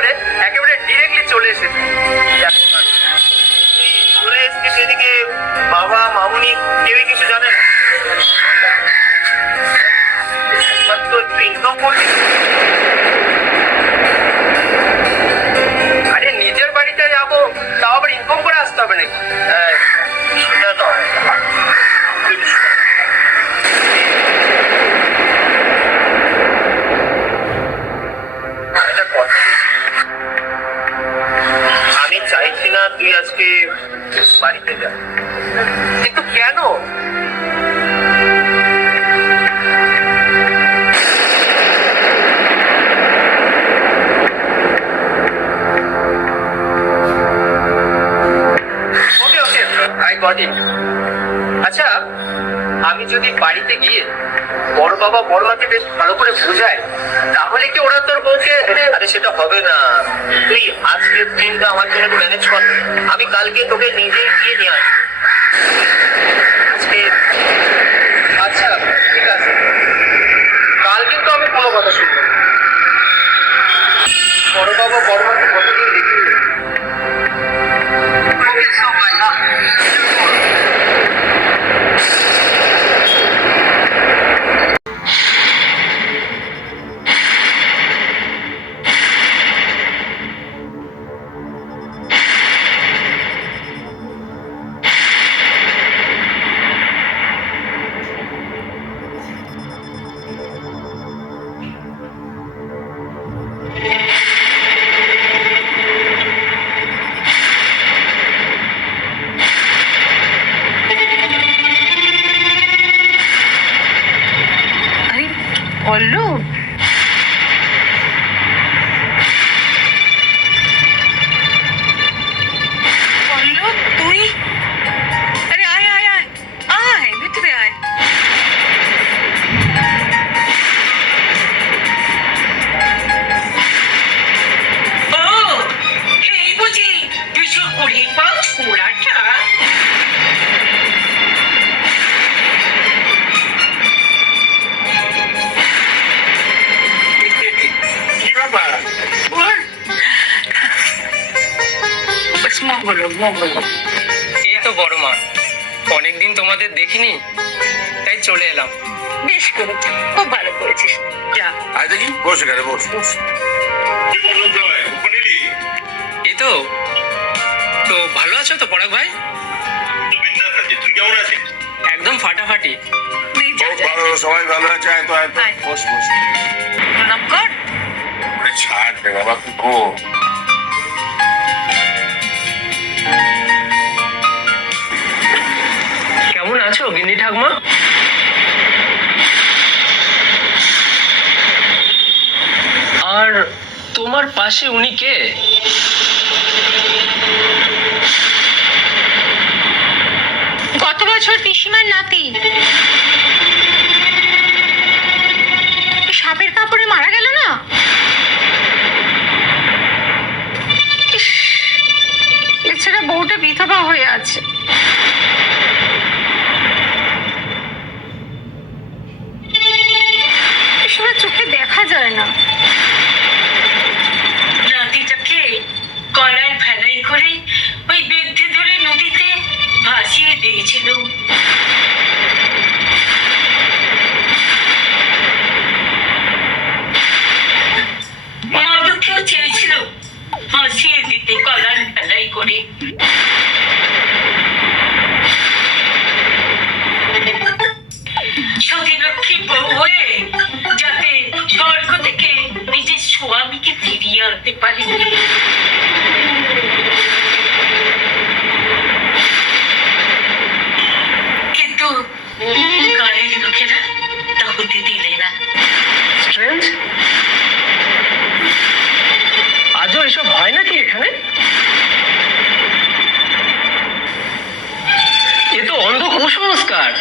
করে একেবারে ডিরেক্টলি চলে এসেছে। চলে এসেছে সেদিকে বাবা মামুনি কেউই কিছু জানে না। ইনকাম করবি, আরে নিজের বাড়িতে যাবো তাও আবার ইনকাম করে আসতে হবে নাকি? সেটা নয়, আমি চাইছি না তুই আজকে বাড়িতে যা, কিন্তু কেন? আচ্ছা, আমি যদি বাড়িতে গিয়ে বড় বাবা বড় মাকে বেশ ভালো করে বোঝাই, তাহলে কি ওরা তোর বউকে? আরে সেটা হবে না, তুই আজকের দিনটা আমার জন্য ম্যানেজ কর, আমি কালকে তোকে নিজে গিয়ে নিয়ে আসবো। আচ্ছা ঠিক আছে, কাল কিন্তু আমি কোনো কথা শুনবো না। বড় বাবা বড় মাকে কতদিন দেখি বললো বললো তুই? আরে আয় আয় আয় আয় ভিতরে আয়। ও এই বুঝি দুশো 20 পাউন্ড পোড়াটা? এই তো বড় মা, অনেকদিন তোমাদের দেখিনি, তাই চলে এলাম। বেশ করেছিস, খুব ভালো করেছিস। যা আয় দেখি, বস এখানে, বস বস। এই তো তো ভালো আছো তো পরাগ ভাই? তুই কেমন আছিস? একদম ফাটাফাটি। ভালো, সবাই ভালো আছে। আয় তো, আয় তো, বস বস। প্রণাম কর। ছাড় রে বাবা, তুই গো। কেমন আছো গিন্নি ঠাকমা? আর তোমার পাশে উনি কে? গত বছর পিসিমার নাতি সাপের কাপড়ে মারা গেল না? এছাড়া বউটা বিধবা হয়ে আছে। এসবের চোখে দেখা যায় না। নাতিটাকে কলার ভেলাই করে ওই বেঁধে ধরে নদীতে ভাসিয়ে দিয়েছিল। মাদুকেও চেয়েছিল ভাসিয়ে দিতে কলার ভেলাই করে। সতীলক্ষ্মী বউ হয়ে যাতে স্বর্গ থেকে নিজের স্বামীকে ফিরিয়ে আনতে পারে। কিন্তু গায়ের লোকেরা তা হতে দিলে না। স্ট্রেঞ্জ, আজও এসব হয় নাকি এখানে? এ তো অন্ধ কুসংস্কার।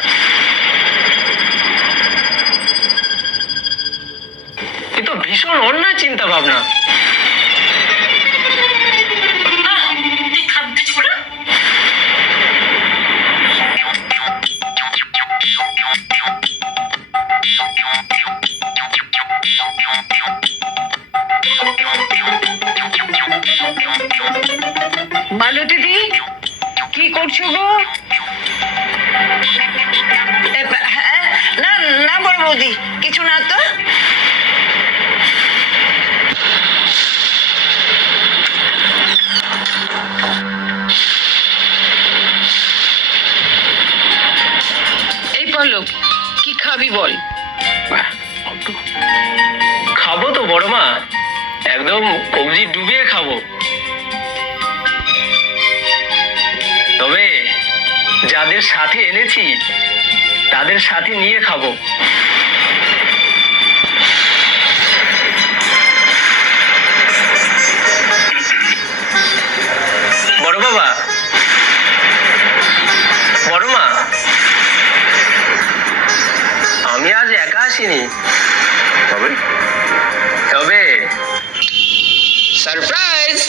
এ তো ভীষণ অন্যায় চিন্তা ভাবনা। তুই থামতে ছোড়া। মালতী দি, কি করছো গো? হ্যাঁ, না না বড় বৌদি, কিছু না তো। এই পল্লব, কি খাবি বল? খাবো তো বড় মা, একদম কবজি ডুবিয়ে খাবো। তবে যাদের সাথে এনেছি তাদের সাথে নিয়ে খাবো। বড় বাবা, বড় মা, আমি আজ একা আসিনি, তবে তবে সারপ্রাইজ।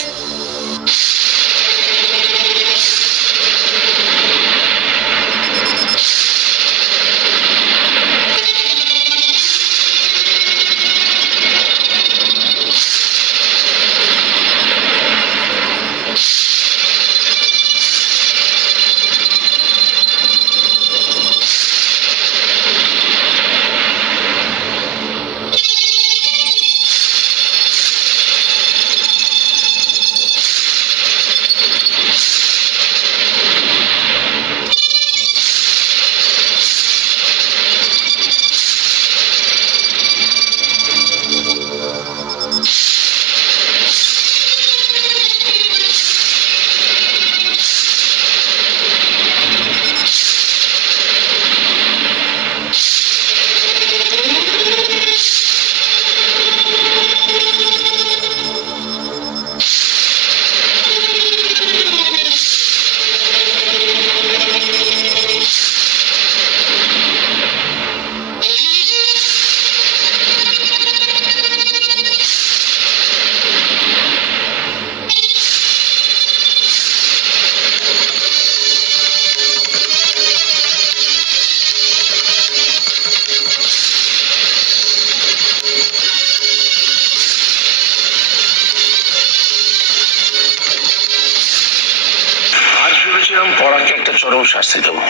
আজ ভেবেছিলাম পড়াকে একটা চরম শাস্তি দেবো,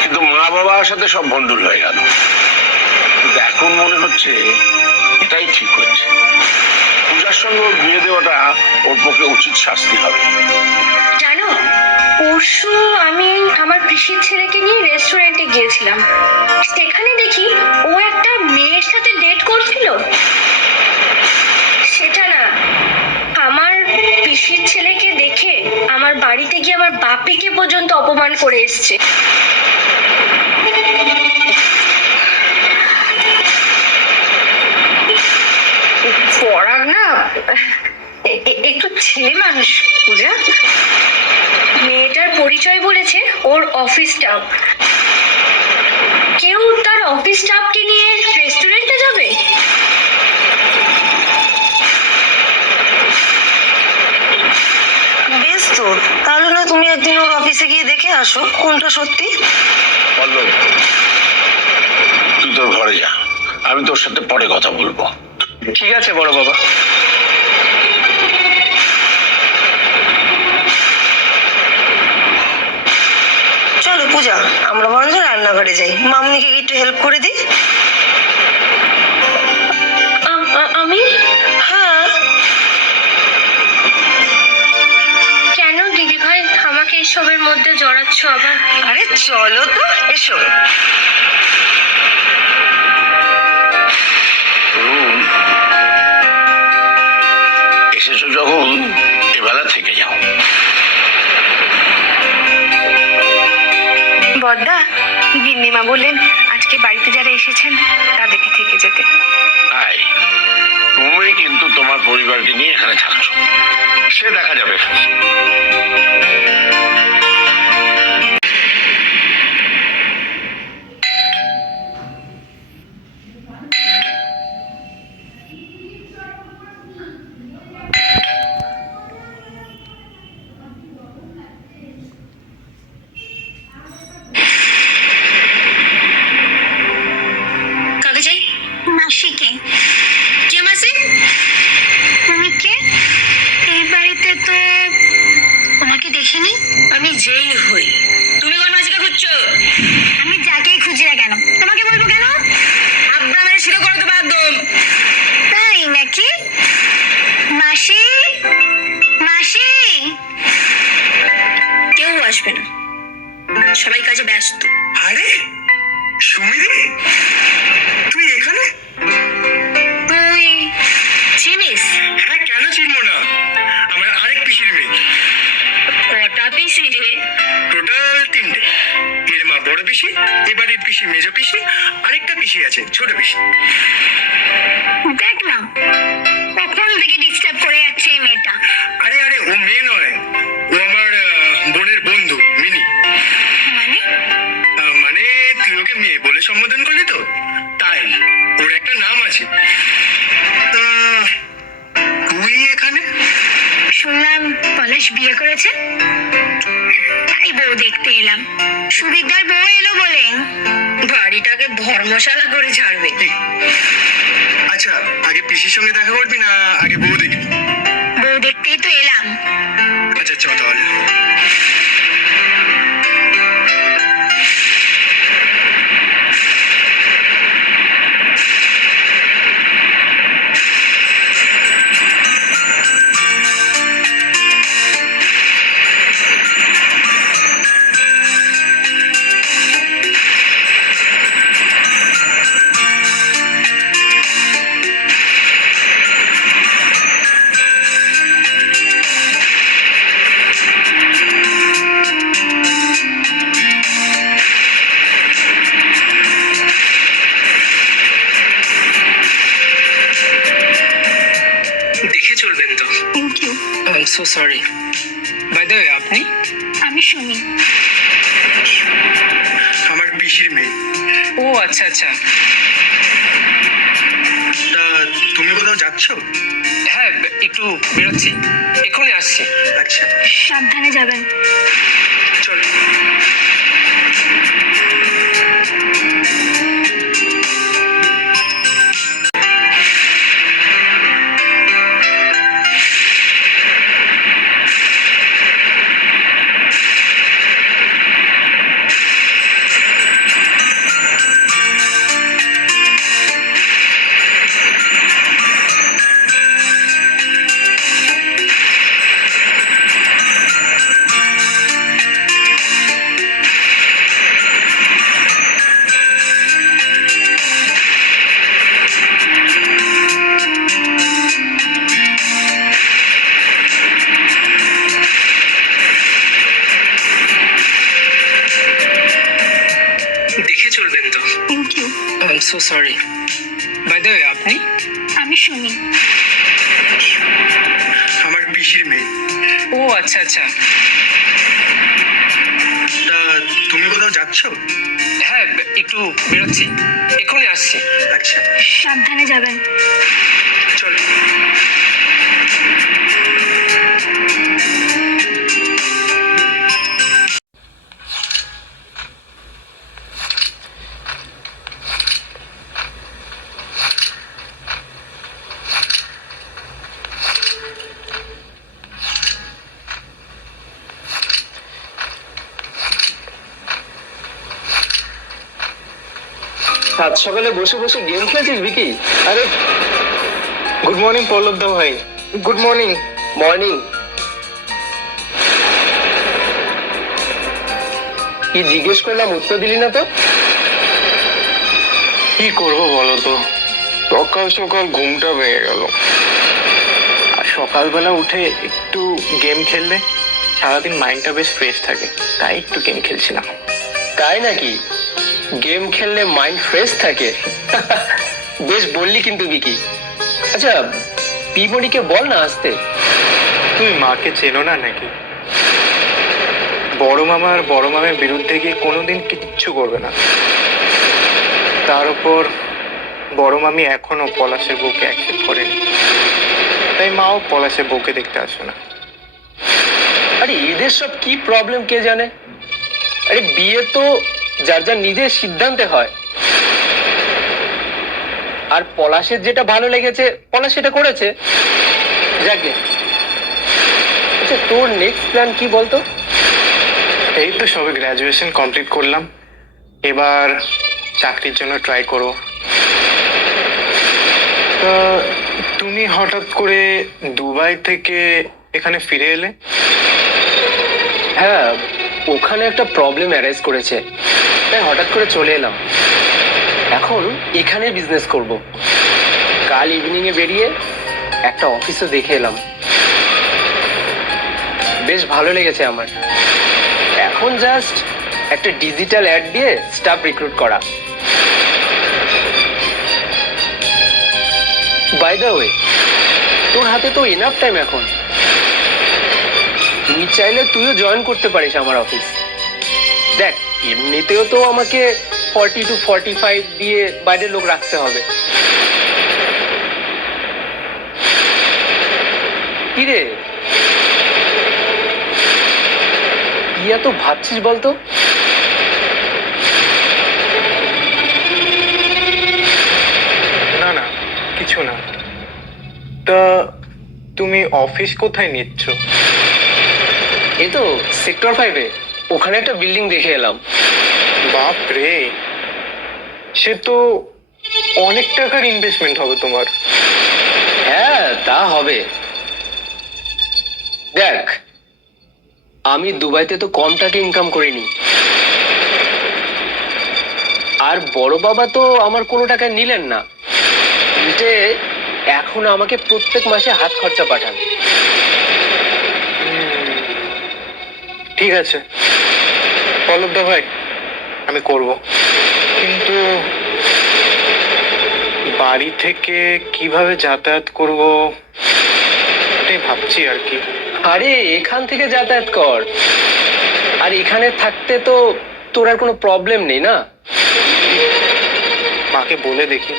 কিন্তু মা বাবার সাথে সব বন্ধুর হয়ে গেল। কিন্তু এখন মনে হচ্ছে এটাই ঠিক হচ্ছে। পূজার সঙ্গে ওর বিয়ে দেওয়াটা ওর পক্ষে উচিত শাস্তি হবে। জানো, পরশু আমি আমার পিসির ছেলেকে নিয়ে রেস্টুরেন্টে গিয়েছিলাম। সেখানে দেখি ও একটা মেয়ের সাথে ডেট করছিল। সেটা না, আমার পিসির ছেলেকে দেখে আমার বাড়িতে গিয়ে আমার বাপিকে পর্যন্ত অপমান করে এসছে। পরাগ না একটু ছেলে মানুষ পূজা। মেয়েটার পরিচয় বলেছে ওর অফিস স্টাফ। কেউ তার অফিস স্টাফকে নিয়ে রেস্টুরেন্টে যাবে? বেশ তো, তাহলে না তুমি একদিন ওর অফিসে গিয়ে দেখে আসো কোনটা সত্যি। পল্লব, তুই তোর ঘরে যা, আমি তোর সাথে পরে কথা বলবো। ঠিক আছে বড় বাবা। চলো পূজা, আমরা বরঞ্চ রান্নাঘরে যাই, মামনিকে একটু হেল্প করে দিই। আমি? হ্যাঁ, কেন দিদি ভাই আমাকে এসবের মধ্যে জড়াচ্ছ আবার? আরে চলো তো, এসো। এসেছো যখন এবেলা থেকে যাও। বড়দা, গিন্নিমা বললেন আজকে বাড়িতে যারা এসেছেন তাদেরকে থেকে যেতে। আয়, তুমি কিন্তু তোমার পরিবারকে নিয়ে এখানে থাকছো, সে দেখা যাবে। কাকে চাই? মাসিকে। কে মাসি? তুমি কে? কাউকে দেখিনি। আমি যেই হই, তুমি কোন মাঝিকে খুঁজছো? আমি যাকেই খুঁজি না কেন তোমাকে বলবো কেন? আব্রামের শিরো করো তো বাদ। তাই নাকি? মাসি, মাসি। কেউ আসবে না, সবাই কাজে ব্যস্ত। আরে সুমিদি, তুই এখানে? তুই চিনিস? হ্যাঁ, কেন চিনবো না? আমার আরেক পিসির মেয়ে। কটা পিসি রে? টোটাল 3টে। এর মা বড় পিসি, এবারের পিসি মেজো পিসি, আরেকটা পিসি আছে ছোট পিসি। দেখ না কখন থেকে ডিস্টার্ব করে যাচ্ছে এই মেয়েটা। আরে আরে, ও মেয়ে নয়, ও আমার বোনের বন্ধু মিনি। মানে মানে তুই ওকে মেয়ে বলে সম্বোধন করলি তো, তাই ওর একটা নাম আছে। তা তুই এখানে? শুনলাম পলাশ বিয়ে করেছে, তাই বউ দেখতে এলাম। সুবিধার বউ এলো বলে বাড়িটাকে ধর্মশালা করে ছাড়বে। আচ্ছা, আগে পিসির সঙ্গে দেখা করবি না আগে বউ দেখবি? বউ দেখতেই তো এলাম। আচ্ছা চ তাহলে। দেখে চলবেন তো। Thank you. I am so sorry. By the way, আপনি? আমি শুনি। আমার পিসির মেয়ে। ও আচ্ছা আচ্ছা। তা তুমি কোথাও যাচ্ছ? হ্যাঁ, একটু বেরোচ্ছি, এক্ষুনি আসছি। আচ্ছা সাবধানে যাবেন। চল। দেখে চলবেন তো। Thank you. I am so sorry. By the way, আপনি? আমি শুনি। আমার পিসির মেয়ে। ও আচ্ছা আচ্ছা। তা তুমি কোথাও যাচ্ছ? হ্যাঁ, একটু বেরোচ্ছি, এক্ষুনি আসছি। আচ্ছা সাবধানে যাবেন। চল। সাত সকালে বসে বসে গেম খেলছিস বিকি? আরে গুড মর্নিং পল্লব দা ভাই, গুড মর্নিং। মর্নিং। কি জিজ্ঞেস করলাম উত্তর দিলি না তো? কি করবো বলো তো, সকাল সকাল ঘুমটা ভেঙে গেল। আর সকালবেলা উঠে একটু গেম খেললে সারাদিন মাইন্ডটা বেশ ফ্রেশ থাকে, তাই একটু গেম খেলছিলাম। তাই নাকি? গেম খেললে মাইন্ড ফ্রেশ থাকে? বেশ বললি কিন্তু বিকি। আচ্ছা, পিমনিকে বল না আসতে। তুমি মাকে চেনো না নাকি? বড় মামা আর বড় মামের বিরুদ্ধে গিয়ে কোনোদিন কিচ্ছু করবে না। তার উপর বড় মামি এখনো পলাশের বউকে অ্যাকসেপ্ট করেনি, তাই মাও পলাশের বউকে দেখতে আসবে না। আরে এদের সব কি প্রবলেম কে জানে। আরে বিয়ে তো যার যার নিজের সিদ্ধান্তে হয়, আর পলাশের যেটা ভালো লেগেছে পলাশ সেটা করেছে, যাকে। আচ্ছা তোর নেক্সট প্ল্যান কি বলতো? এই তো সবে গ্র্যাজুয়েশন কমপ্লিট করলাম, এবার চাকরির জন্য ট্রাই করো। তা তুমি হঠাৎ করে দুবাই থেকে এখানে ফিরে এলে? হ্যাঁ, ওখানে একটা প্রবলেম অ্যারাইজ করেছে, তাই হঠাৎ করে চলে এলাম। এখন এখানে বিজনেস করব। কাল ইভিনিং এ বেরিয়ে একটা অফিসও দেখে এলাম, বেশ ভালো লেগেছে আমার। এখন জাস্ট একটা ডিজিটাল অ্যাড দিয়ে স্টাফ রিক্রুট করা। বাই দ্য ওয়ে, তোর হাতে তো এনাফ টাইম এখন, তুই চাইলে তুইও জয়েন করতে পারিস আমার অফিস। দেখ, এমনিতেও তো আমাকে 40 to 45 দিয়ে বাইরের লোক রাখতে হবে। কিরে, কি এত ভাবছিস বলতো? না না, কিছু না। তা তুমি অফিস কোথায় নিচ্ছ? এই তো সেক্টর 5-এ, ওখানে একটা বিল্ডিং দেখে এলাম। বাপ রে, সে তো অনেক টাকার ইনভেস্টমেন্ট হবে তোমার। হ্যাঁ, তা হবে। দেখ, আমি দুবাইতে তো কম টাকা ইনকাম করিনি, আর বড় বাবা তো আমার কোনো টাকা নিলেন না, উল্টে এখন আমাকে প্রত্যেক মাসে হাত খরচা পাঠান। ঠিক আছে পল্লবদা ভাই, আমি করব, কিন্তু বাড়ি থেকে কিভাবে যাতায়াত করব এটাই ভাবছি আর কি। আরে এখান থেকে যাতায়াত কর, আর এখানে থাকতে তো তোর আর কোনো প্রবলেম নেই না। মাকে বলে দেখি।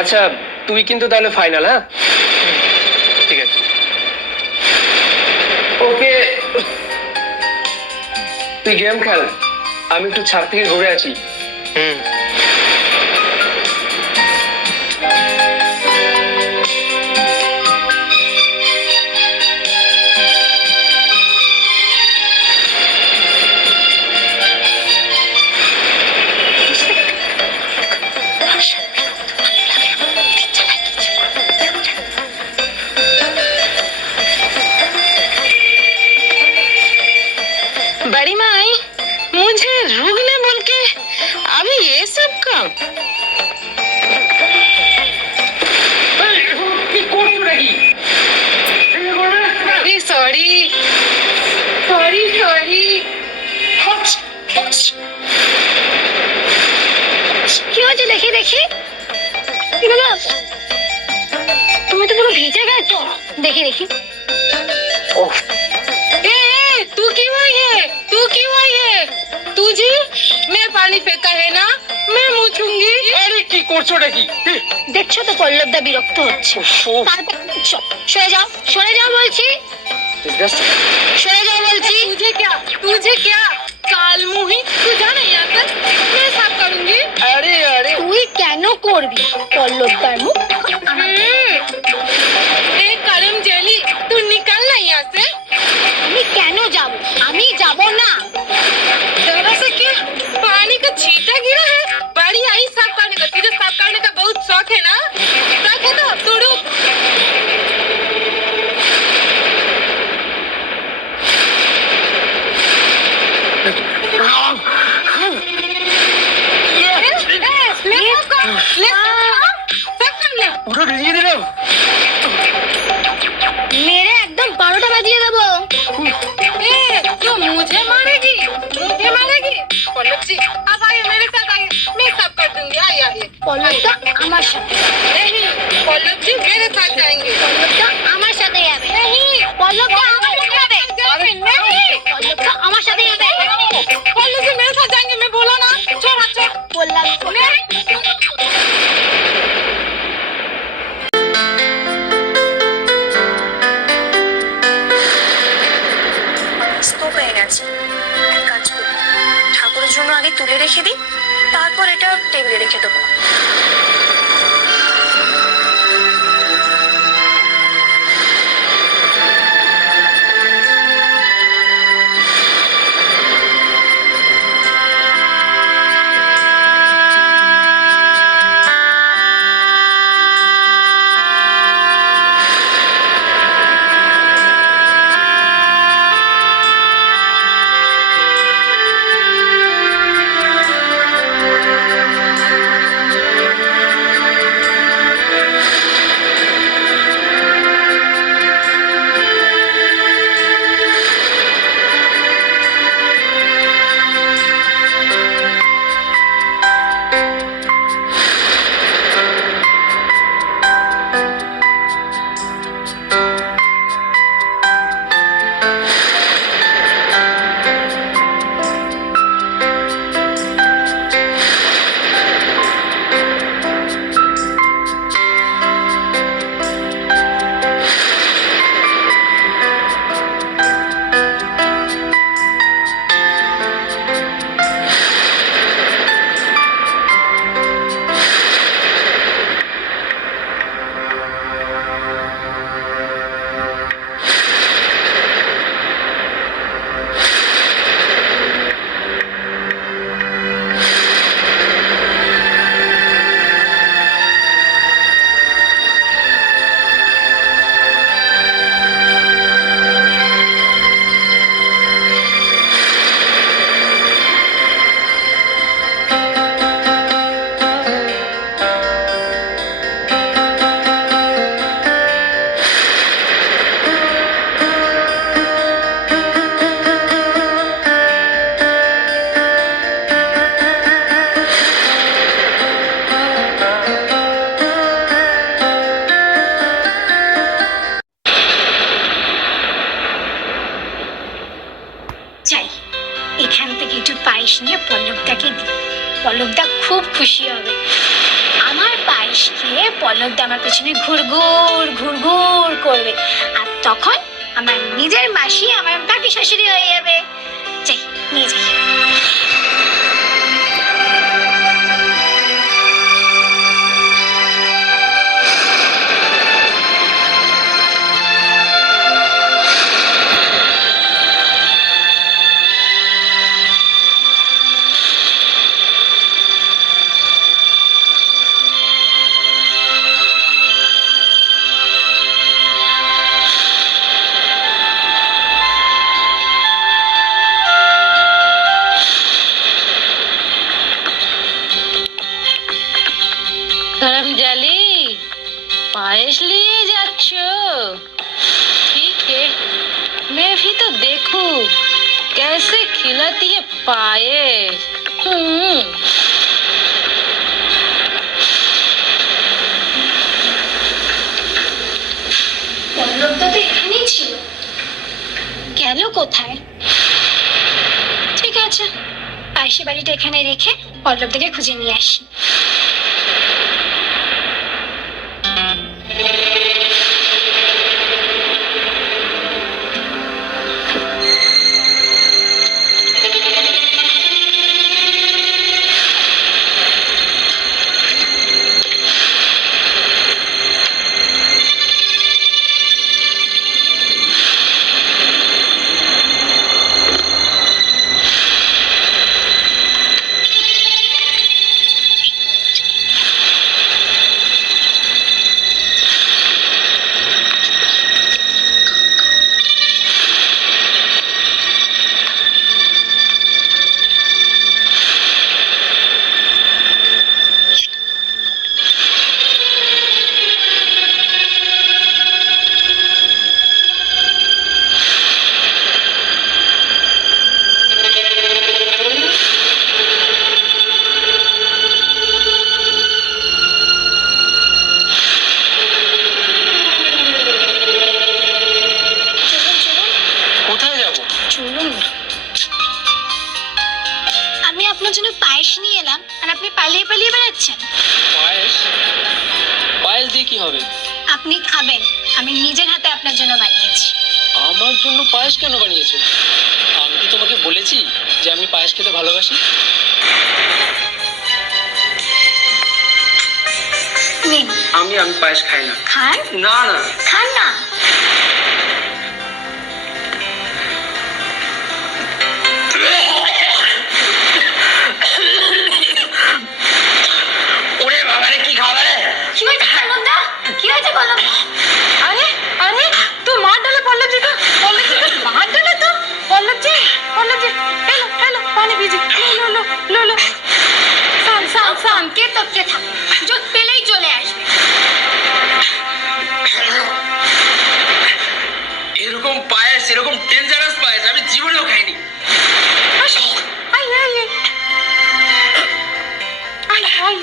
আচ্ছা, তুই কিন্তু তাহলে ফাইনাল? হ্যাঁ, ঠিক আছে। ওকে, তুই গেম খেল, আমি একটু ছাদ থেকে ঘুরে আছি। হুম। बड़ी माई, मुझे रुकने बोल के अभी ये सब काम? Sorry sorry sorry. কি হয়েছে দেখি দেখি? কি হলো? তুমি তো পুরো ভিজে গেছো। দেখি দেখি। तू क्यों आई है? तू क्यों आई है? तुझे मैं पानी फेंका है ना, मैं मुछूंगी। আরে কি করছো নাকি? দেখছো তো পল্লবদা বিরক্ত হচ্ছে। তারপর বুঝছো। সরে যাও, সরে যাও বলছি। সরে যাও বলছি। तुझे क्या काल मुही, तू जाना यहाँ पर, मैं साफ करूंगी। আরে আরে, তুই কেন করবি পল্লবদার মুখ? ए करम जेली, तू निकल ना यहाँ से। আমি কেন যাব? আমি যাব না। जरा से क्या पानी का छींटा गिरा है, बड़ी आई साफ करने का। तुझे साफ करने का बहुत शौक है ना? शौक है तो तू रुक। পুরো ভিজিয়ে দিলাম। মেরে একদম 12টা বাজিয়ে দেবো। क्यों मुझे मारेगी? मुझे मारेगी? पल्लव जी, अब आइए मेरे साथ आइए, मैं सब कर दूंगी। आइए आइए। পল্লবদা আমার সাথে। नहीं, पल्लव जी मेरे साथ जाएंगे। পল্লবদা আমার সাথে যাবে। नहीं, পল্লবদা আমার সাথে যাবে। नहीं, পল্লবদা আমার সাথে যাবে। पल्लव जी मेरे साथ जाएंगे, मैं बोला ना। छोड़ छोड़। বললাম তো। তো পেয়ে গেছে। এক কাজ করি, ঠাকুরের জন্য আগে তুলে রেখে দিই, তারপর এটা টেবিলে রেখে দেবো। পায়েস নিয়ে পল্লবদাকে দিই। পল্লবদা খুব খুশি হবে। আমার পায়েস খেয়ে পল্লবদা আমার পেছনে ঘুরঘুর ঘুরঘুর করবে, আর তখন আমার নিজের মাসি আমার কাকি শাশুড়ি হয়ে যাবে। যাই, নিয়ে যাই। धर्मजाली पायस लिए जाच्छ? ठीक है, मैं भी तो देखूं कैसे खिलाती है पायस। পল্লবদা তো এখানেই ছিল, গেল কোথায়? ঠিক আছে, পায়েসের বাড়িটা এখানে রেখে পল্লবদাকে খুঁজে নিয়ে আসি। কোথায় যাব? চলুন, আমি আপনার জন্য পায়েস নিয়ে এলাম, আর আপনি পালিয়ে পালিয়ে বেড়াচ্ছেন। পায়েস? পায়েস দিয়ে কি হবে? আপনি খাবেন, আমি নিজের হাতে আপনার জন্য বানিয়েছি। আমার জন্য পায়েস কেন বানিয়েছো? আমি কি তোমাকে বলেছি যে আমি পায়েস খেতে ভালোবাসি? নিন, আমি পায়েস খাই না। খান না না, খান না। ওরে বাবারে, কি খাবার রে? কি হয়েছে পল্লবদা? কি হয়েছে পল্লবদা? अरे अरे तू मार डाले पल्लव जी को मार डाले तो पल्लव जी हेलो हेलो पानी पीजिए, लो लो लो लो शांत शांत शांत। কে তপকে থাকে, সুযোগ পেলেই চলে আসবে। এরকম পায়েস, এরকম ডেঞ্জারাস পায়েস আমি জীবনেও খাইনি। आई आई आई आई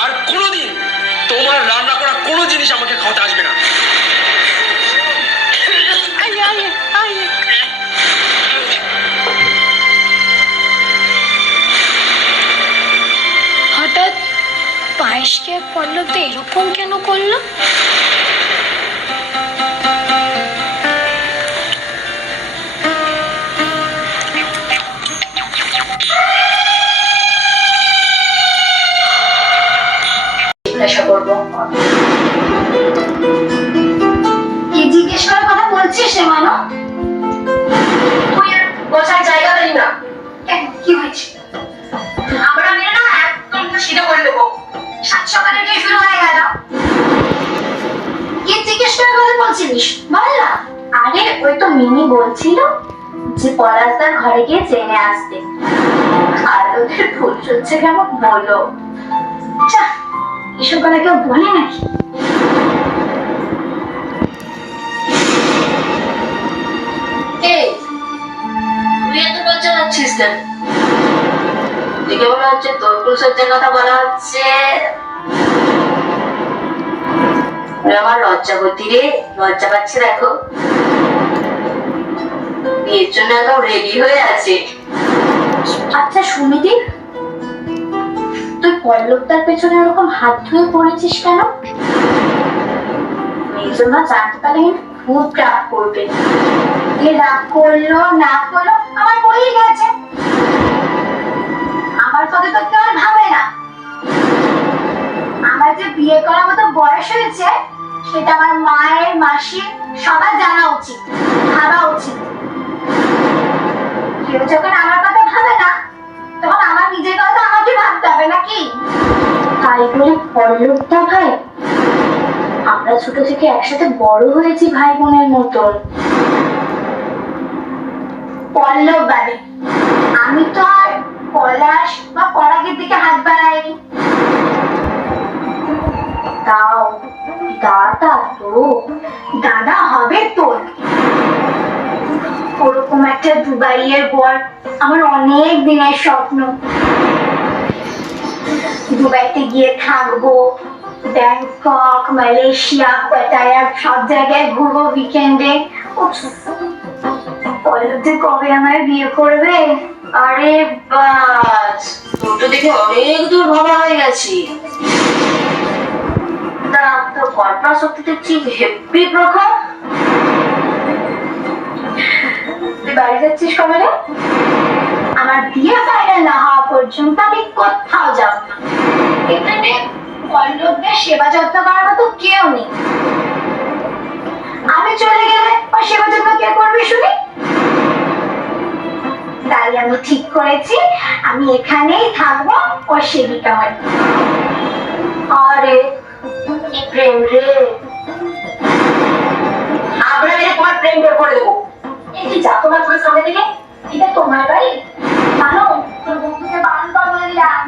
আর কোনোদিন তোমার রান্না করা কোনো জিনিস আমাকে খাওয়াতে আসবে না। आई आई आई হঠাৎ পায়েসকে পল্লবদা এরকম কেন করলো? জিজ্ঞাসা করবো। কি জিজ্ঞেস করার কথা বলছিস সে মানো? তুই আর বসার জায়গা পেলি না কেন? কি হয়েছে? আমরা মেয়ে না একদম তো সিধা করে দেবো। সাত সকালে এটাই শুরু হয়ে গেল। কি জিজ্ঞেস করার কথা বলছিস বল না। আরে ওই তো মিনি বলছিল যে পলাশদার ঘরে গিয়ে জেনে আসতে, আর ওদের ফুল সজ্জা কেমন বলো। এসব কথা কেউ বলে নাকি? তুই এত লজ্জা পাচ্ছিস কেন? দেখে মনে হচ্ছে তোর ফুলসজ্জার কথা বলা হচ্ছে। আমার লজ্জা করতি রে, লজ্জা পাচ্ছে দেখো। বিয়ের জন্য একদম রেডি হয়ে আছে। আচ্ছা সুমিতি, তুই পল্লবদার পেছনে এরকম হাত ধুয়ে পড়েছিস কেন? মেজমা জানতে পারলে কিন্তু খুব রাগ করবে। এ রাগ করলো না করলো আমার বই গেছে, আমার কথা তো কেউ আর ভাবে না। আমার যে বিয়ে করার মতো বয়স হয়েছে সেটা আমার মায়ের, মাসির সবার জানা উচিত, ভাবা উচিত। কেউ যখন আমার কথা ভাবে না তখন আমার নিজের কথা আমাকে ভাবতে হবে নাকি? তাই বলে পল্লবদা ভাই, আমরা ছোট থেকে একসাথে বড় হয়েছি ভাই বোনের মতন। পল্লব বাদে আমি তো আর পলাশ বা পরাগের দিকে হাত বাড়াইনি। তাও দাদা তো দাদা হবে তোর। ওরকম একটা দুবাইয়ের বর আমার অনেক দিনের স্বপ্ন। দুবাইতে গিয়ে থাকবো, ব্যাংকক, মালয়েশিয়া, পাটায়া সব জায়গায় ঘুরবো উইকেন্ডে। পল্লব যে কবে আমায় বিয়ে করবে? আরে বাস, তোর তো দেখে অনেক দূর ভাবা হয়ে গেছি। তা তো কল্পনা শক্তি দেখছি হেব্বি প্রখর। তুই বাড়ি যাচ্ছিস কবে রে? আমার বিয়ে ফাইনাল না হওয়া পর্যন্ত আমি কোথাও যাব না। এখানে পল্লবদের সেবা যত্ন করার মতো কেউ নেই। আমি চলে গেলে ওর সেবা যত্ন কে করবে শুনি? তাই আমি ঠিক করেছি আমি এখানেই থাকবো ওর সেবিকা হয়ে। আরে কি প্রেম রে, আমরা তোমার প্রেম বের করে দেবো। এই যা তোমার ঘরের সামনে থেকে, এটা তোমার বাড়ি? মানো তোর বন্ধুকে বারণ কর বলে দিলাম।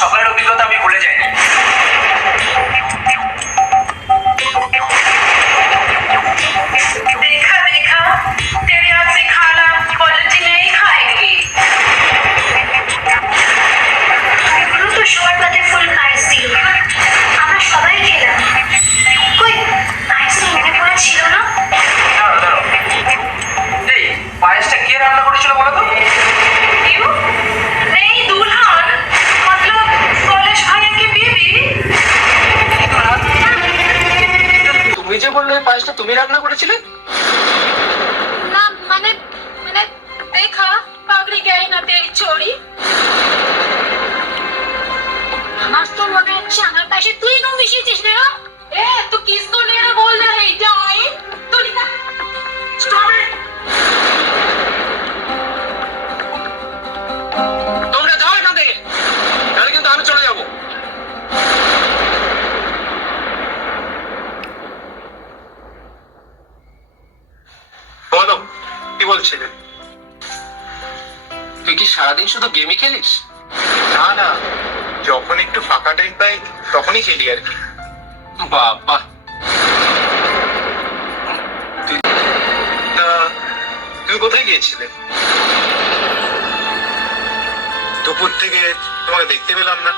সকালের অভিজ্ঞতা আমি ভুলে যাইনি। देखा देखा तेरे हाथ से खाना पॉलिटी नहीं खाएंगे। এগুলো তো সবার পাতে ফুল পায়েস ছিল, আমরা সবাই খেলাম। কই পায়েসটা মনে পড়া ছিল না? দাঁড়াও দাঁড়াও, এই পায়েসটা কে রান্না করেছিল বলো তো? क्यों? नहीं दुल्हन मतलब कॉलेज भैया की बीवी। তুমি যে বললে এই পায়েসটা তুমি রান্না করেছিলে? না মানে মানে দেখা পাগড়ি গেই না তেরি চোরি। আমার তো মনে হচ্ছে আমার পাশে তুই নুন মিশিয়েছিস না। ए तू किसको लेना बोल रहा है जाए तू निकाल Stop it! তোমরা যাও এখান থেকে, তাহলে কিন্তু আমি চলে যাবো। বলো কি বলছিলে? তুই কি সারাদিন শুধু গেমই খেলিস? না না, যখন একটু ফাঁকা টাইম পাই তখনই খেলি আর কি। বাবা, তা তুমি কোথায় গিয়েছিলে? দুপুর থেকে তোমাকে দেখতে পেলাম না,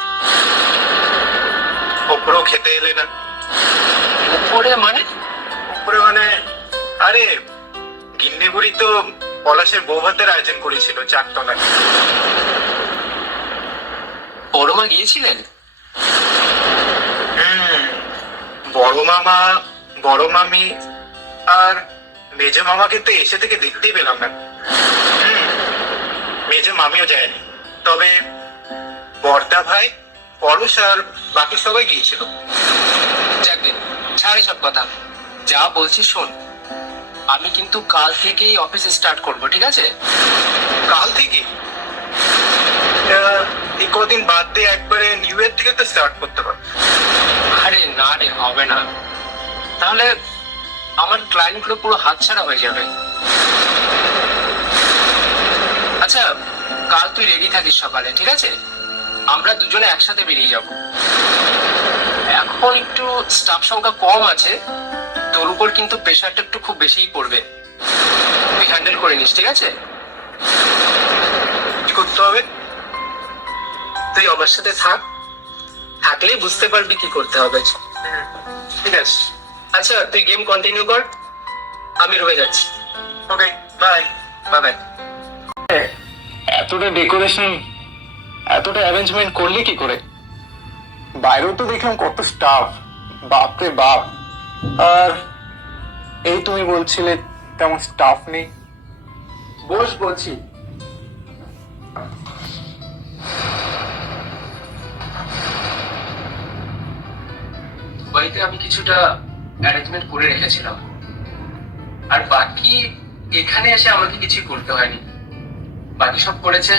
ওপরেও খেতে এলে না। উপরে মানে? উপরে মানে আরে গিন্নি বুড়ি তো পলাশের বউ ভাতের আয়োজন করেছিল চারতলায়। বড়মা গিয়েছিলেন? বড় মামা, বড় মামি আর মেজ মামাকে তো এসে থেকে দেখতেই পেলাম না। মেজো মামিও যায়নি, তবে বর্দা ভাই, পরশ আর বাকি সবাই গিয়েছিল। যাকগে, ছাড় সব কথা, যা বলছিস শোন। আমি কিন্তু কাল থেকেই অফিস স্টার্ট করব, ঠিক আছে? কাল থেকে? এই কদিন বাদ দিয়ে একবারে নিউ ইয়ার থেকে তো স্টার্ট করতে পারো। আরে না রে, হবে না। তাহলে আমার ক্লায়েন্টগুলো পুরো হাতছাড়া হয়ে যাবে। আচ্ছা, কাল তুই রেডি থাকিস সকালে, ঠিক আছে? আমরা দুজনে একসাথে বেরিয়ে যাব। এখন একটু স্টাফ সংখ্যা কম আছে, তোর উপর কিন্তু প্রেশারটা একটু খুব বেশিই পড়বে। তুই হ্যান্ডেল করে নিস, ঠিক আছে? কি করতে হবে? তুই আমার সাথে থাক, থাকলেই বুঝতে পারবি কি করতে হবে। ঠিক আছে। আচ্ছা, তুই গেম কন্টিনিউ কর, আমি রয়ে যাচ্ছি। ওকে, বাই। Bye bye. এতটা ডেকোরেশন, এতটা অ্যারেঞ্জমেন্ট করলি কি করে? বাইরেও তো দেখলাম কত স্টাফ, বাপরে বাপ। আর এই তুমি বলছিলে তেমন স্টাফ নেই। বস বলছি। বাড়িতে আমি কিছুটা অ্যারেঞ্জমেন্ট করে রেখেছিলাম, আর বাকি এখানে এসে আমাকে কিছু করতে হয়নি। বাকি সব করেছে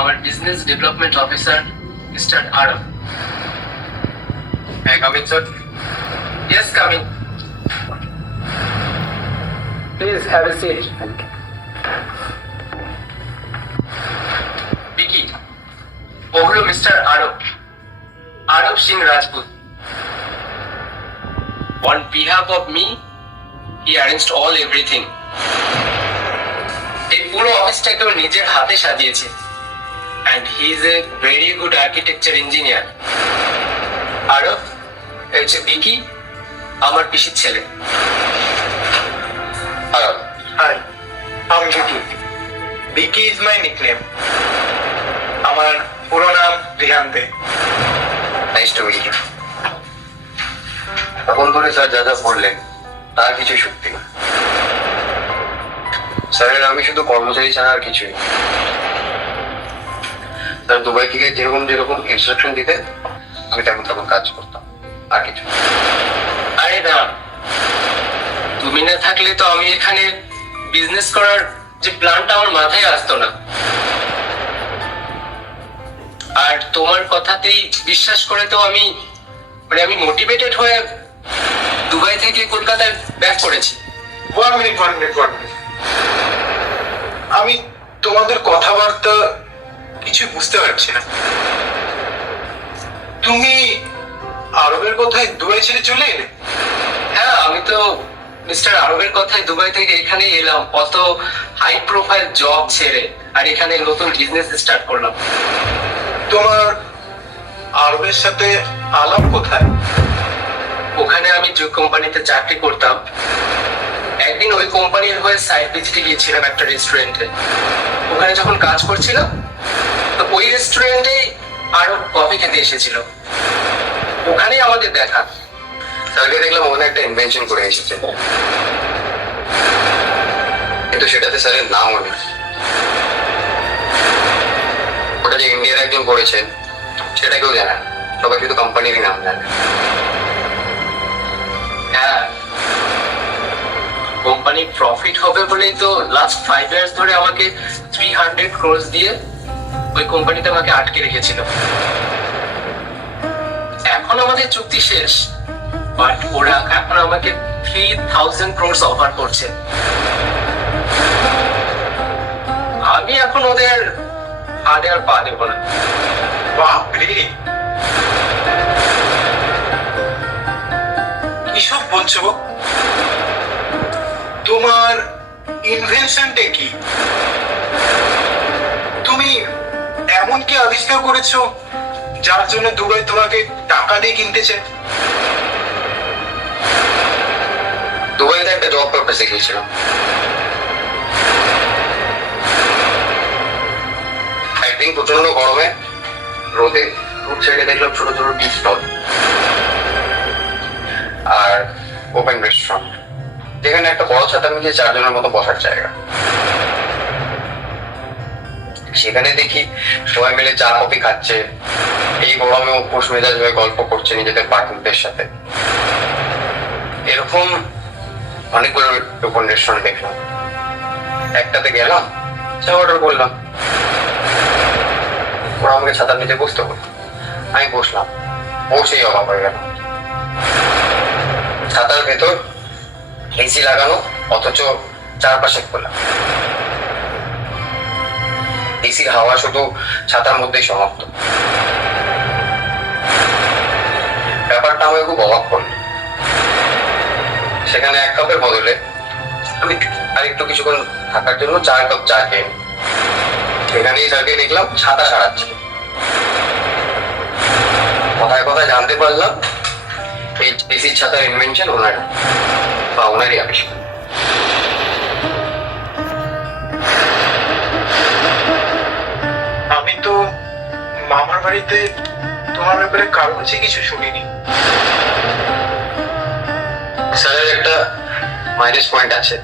আমার business development officer mister Arab. হ্যাঁ, coming sir. Yes, coming. Please have a seat. Vicky, ও হলো mister Arab Singh Rajput. On behalf of me, he arranged everything. এই পুরো অফিসটাকে ও নিজের হাতে সাজিয়েছে, and he is a very good architecture engineer. আরব, এই হচ্ছে বিকি, আমার পিসির ছেলে। আরব, হাই, আমি বিকি। বিকি ইজ মাই নিকনেম। আমার পুরো নাম Rihan De. Nice to meet you. এখন ধরে স্যার যা যা বললেন তার কিছু সত্যি না। স্যারের আমি শুধু কর্মচারী ছাড়া আর কিছুই। স্যার দুবাই থেকে যেরকম যেরকম ইনস্ট্রাকশন দিতেন আমি তেমন তেমন কাজ করতাম, আর কিছু। আরে না, তুমি না থাকলে তো আমি এখানে বিজনেস করার যে প্ল্যানটা আমার মাথায় আসতো না। আর তোমার কথাতেই বিশ্বাস করে তো আমি মোটিভেটেড হয়ে দুবাই থেকে কলকাতায় ব্যাক করেছি। One minute. আমি তোমাদের কথাবার্তা কিছু বুঝতে পারছি না। তুমি আরবের কথায় দুবাই ছেড়ে চলে এলে? হ্যাঁ, আমি তো মিস্টার আরবের কথায় দুবাই থেকে এখানে এলাম, অত হাই প্রোফাইল জব ছেড়ে, আর এখানে নতুন বিজনেস স্টার্ট করলাম। তোমার আরবের সাথে আলাপ কোথায়? ওখানে আমি যে কোম্পানিতে চাকরি করতাম, একদিন ওই কোম্পানির হয়ে সাইড ভিজিটে গিয়েছিলাম একটা রেস্টুরেন্টে। ওখানে যখন কাজ করছিলাম, তো ওই রেস্টুরেন্টেই আরো কফি খেতে এসেছিল, ওখানেই আমাদের দেখা। স্যারকে দেখলাম ওখানে একটা ইনভেনশন করে এসেছে, কিন্তু সেটাতে স্যারের নামও নেই। ওটা যে ইন্ডিয়ার একজন করেছেন সেটা কেউ জানে না, সবাই শুধু কোম্পানিরই নাম জানে। হ্যাঁ, কোম্পানির প্রফিট হবে বলেই তো লাস্ট 5 ইয়ার্স ধরে আমাকে 300 crores দিয়ে ওই কোম্পানিতে আমাকে আটকে রেখেছিল। এখন আমাদের চুক্তি শেষ, বাট ওরা এখন আমাকে 3000 crores অফার করছে। আমি এখন ওদের হাতে আর পা দেবো না। বাপরে, কিসব বলছো? তোমার ইনভেনশনটা কি? তুমি এমন কি আবিষ্কার করেছো যার জন্য দুবাই তোমাকে টাকা দিয়ে কিনতে চায়? দুবাইতে একটা জব পারপাসে গিয়েছিলাম। একদিন প্রচন্ড গরমে রোদে রোড সাইডে দেখলাম ছোট ছোট টি স্টল আর ওপেন রেস্টুরেন্ট, যেখানে একটা বড় ছাতা মিলিয়ে 4 জনের মতো বসার জায়গা। সেখানে দেখি সবাই মিলে চা কফি খাচ্ছে, এই গরমে উপোস মেজাজ হয়ে গল্প করছে নিজেদের পার্টনারদের সাথে। এরকম অনেকগুলো টোকন রেস্টুরেন্ট দেখলাম, একটাতে গেলাম, চা অর্ডার করলাম, ওরা আমাকে ছাতার নিচে বসতে বলল, আমি বসলাম, বসেই অবাক হয়ে গেল। ছাতার ভেতর এসি লাগানো, অথচ চারপাশে খোলা। এসির হাওয়া শুধু ছাতার মধ্যেই সমাপ্ত। ব্যাপারটা আমাকে খুব অবাক করলো। সেখানে এক কাপের বদলে আমি আরেকটু কিছুক্ষণ থাকার জন্য 4 কাপ চা খেয়ে নিই। সেখানেই স্যারকে দেখলাম ছাতা সারাচ্ছে। কথায় কথায় জানতে পারলাম এই এসির ছাতার ইনভেনশন ওনার বা ওনারই আবিষ্কার। আমি তো মামার বাড়িতে তোমার ব্যাপারে কারো কাছে কিছু শুনিনি। স্যারের একটা মাইনাস পয়েন্ট আছে,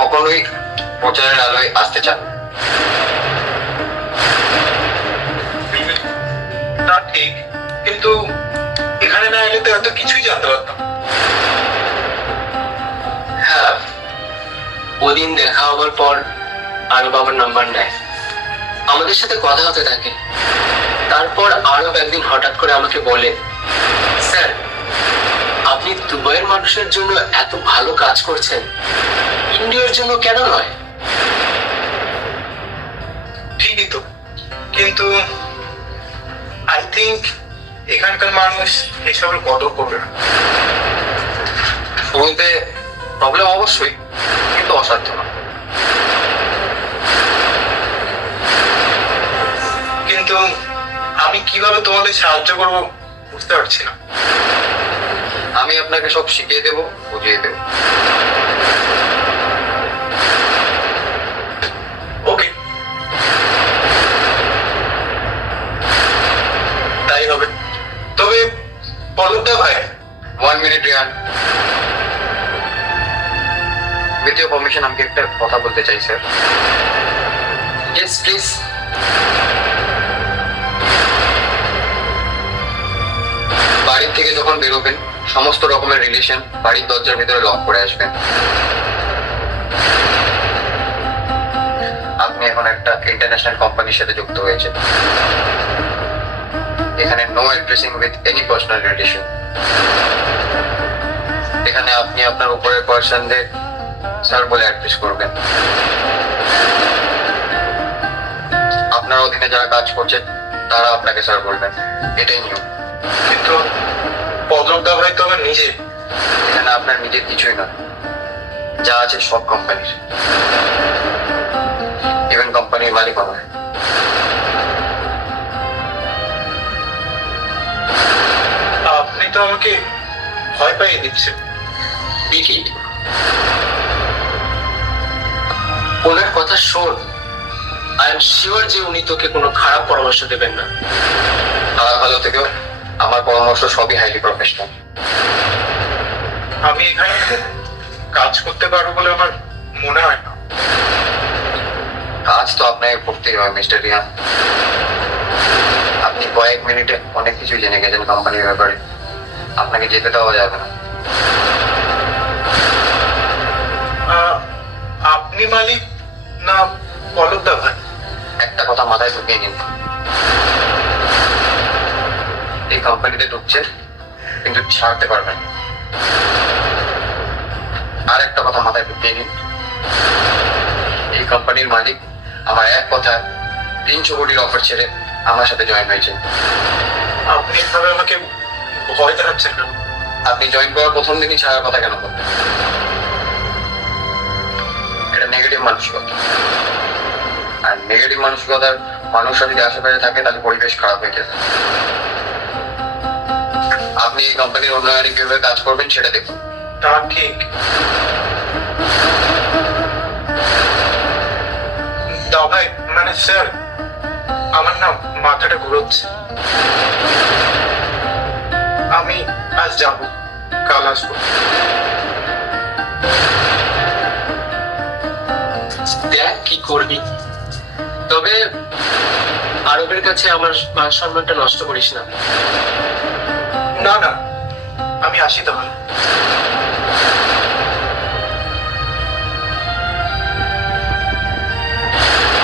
কখনোই প্রচারের আলোয় আসতে চান না। তা ঠিক, কিন্তু এখানে না এলে তো এত কিছুই জানতে পারতাম। হ্যাঁ, ওদিন দেখা হওয়ার পর আরো বাবার নাম্বার নেয়, আমাদের সাথে কথা হতে থাকে। তারপর আরো একদিন হঠাৎ করে আমাকে বলে, স্যার আপনি দুবাইয়ের মানুষের জন্য এত ভালো কাজ করছেন, ইন্ডিয়ার জন্য কেন নয়? ঠিকই তো, কিন্তু আই থিঙ্ক এখানকার মানুষ এসবের কদর করবে না। বলতে প্রবলেম অবশ্যই, কিন্তু অসাধ্য না। কিন্তু আমি কিভাবে তোমাদের সাহায্য করবো বুঝতে পারছি না। আমি আপনাকে সব শিখিয়ে দেবো, বুঝিয়ে দেবো। ওকে, তাই হবে। তবে পলকদা ভাই, 1 minute Riyan, with your permission আমাকে একটা কথা বলতে চাই স্যার। Yes please. বাড়ির থেকে যখন বেরোবেন সমস্ত রকমের রিলেশন বাড়ির দরজার ভিতরে লক করে আসবেন। আপনি এখন একটা ইন্টারন্যাশনাল কোম্পানির সাথে যুক্ত হয়েছেন। এখানে no addressing with any personal relation. এখানে আপনি আপনার উপরের পার্সনদের স্যার বলে অ্যাড্রেস করবেন। আপনার অধীনে যারা কাজ করছেন তারা আপনাকে স্যার বলবেন, এটাই নিয়ম। কিন্তু পলকদা ভাই তো আমার নিজে। এখানে আপনার নিজের কিছুই নয়, যা আছে সব কোম্পানির, ইভেন কোম্পানির মালিক নয়। আপনি তো আমাকে ভয় পাইয়ে দিচ্ছেন। কি ওনার কথা শোন, আই এম শিওর যে উনি তোকে কোনো খারাপ পরামর্শ দেবেন না। খারাপ ভালো থেকেও আমার পরামর্শ সবই হাইলি প্রফেশনাল। আমি এখানে কাজ করতে পারবো বলে আমার মনে হয় না। কাজ তো আপনাকে করতেই হবে মিস্টার রিয়ান। আপনি কয়েক মিনিটে অনেক কিছু জেনে গেছেন কোম্পানির ব্যাপারে, আপনাকে যেতে দেওয়া যাবে না। আপনি মালিক না পলকদা ভাই? একটা কথা মাথায় ঢুকিয়ে নিন, এই কোম্পানিতে ঢুকছেন কিন্তু ছাড়তে পারবেন না। আর একটা কথা মাথায় ঢুকিয়ে নিন, এই কোম্পানির মালিক আমার এক কথা 300 কোটির অফার ছেড়ে আমার সাথে জয়েন হয়েছে। আপনি এভাবে আমাকে ভয় দেখাচ্ছেন কেন? আপনি জয়েন করার প্রথম দিনই ছাড়ার কথা কেন বলতেন? এটা নেগেটিভ মানসিকতা, আর নেগেটিভ মানসিকতার মানুষরা যদি আশেপাশে থাকে তাহলে পরিবেশ খারাপ হয়ে যেতে। আপনি এই কোম্পানির উন্নয়নে কিভাবে কাজ করবেন সেটা দেখুন। তা ঠিক, দাও ভাই, মানে স্যার আমার না মাথাটা ঘুরোচ্ছে। আমি আজ যাব, কাল আসবো। দেখ কি করবি, তবে আরবের কাছে আমার মান সম্মানটা নষ্ট করিস না। না না, আমি আসি তাহলে।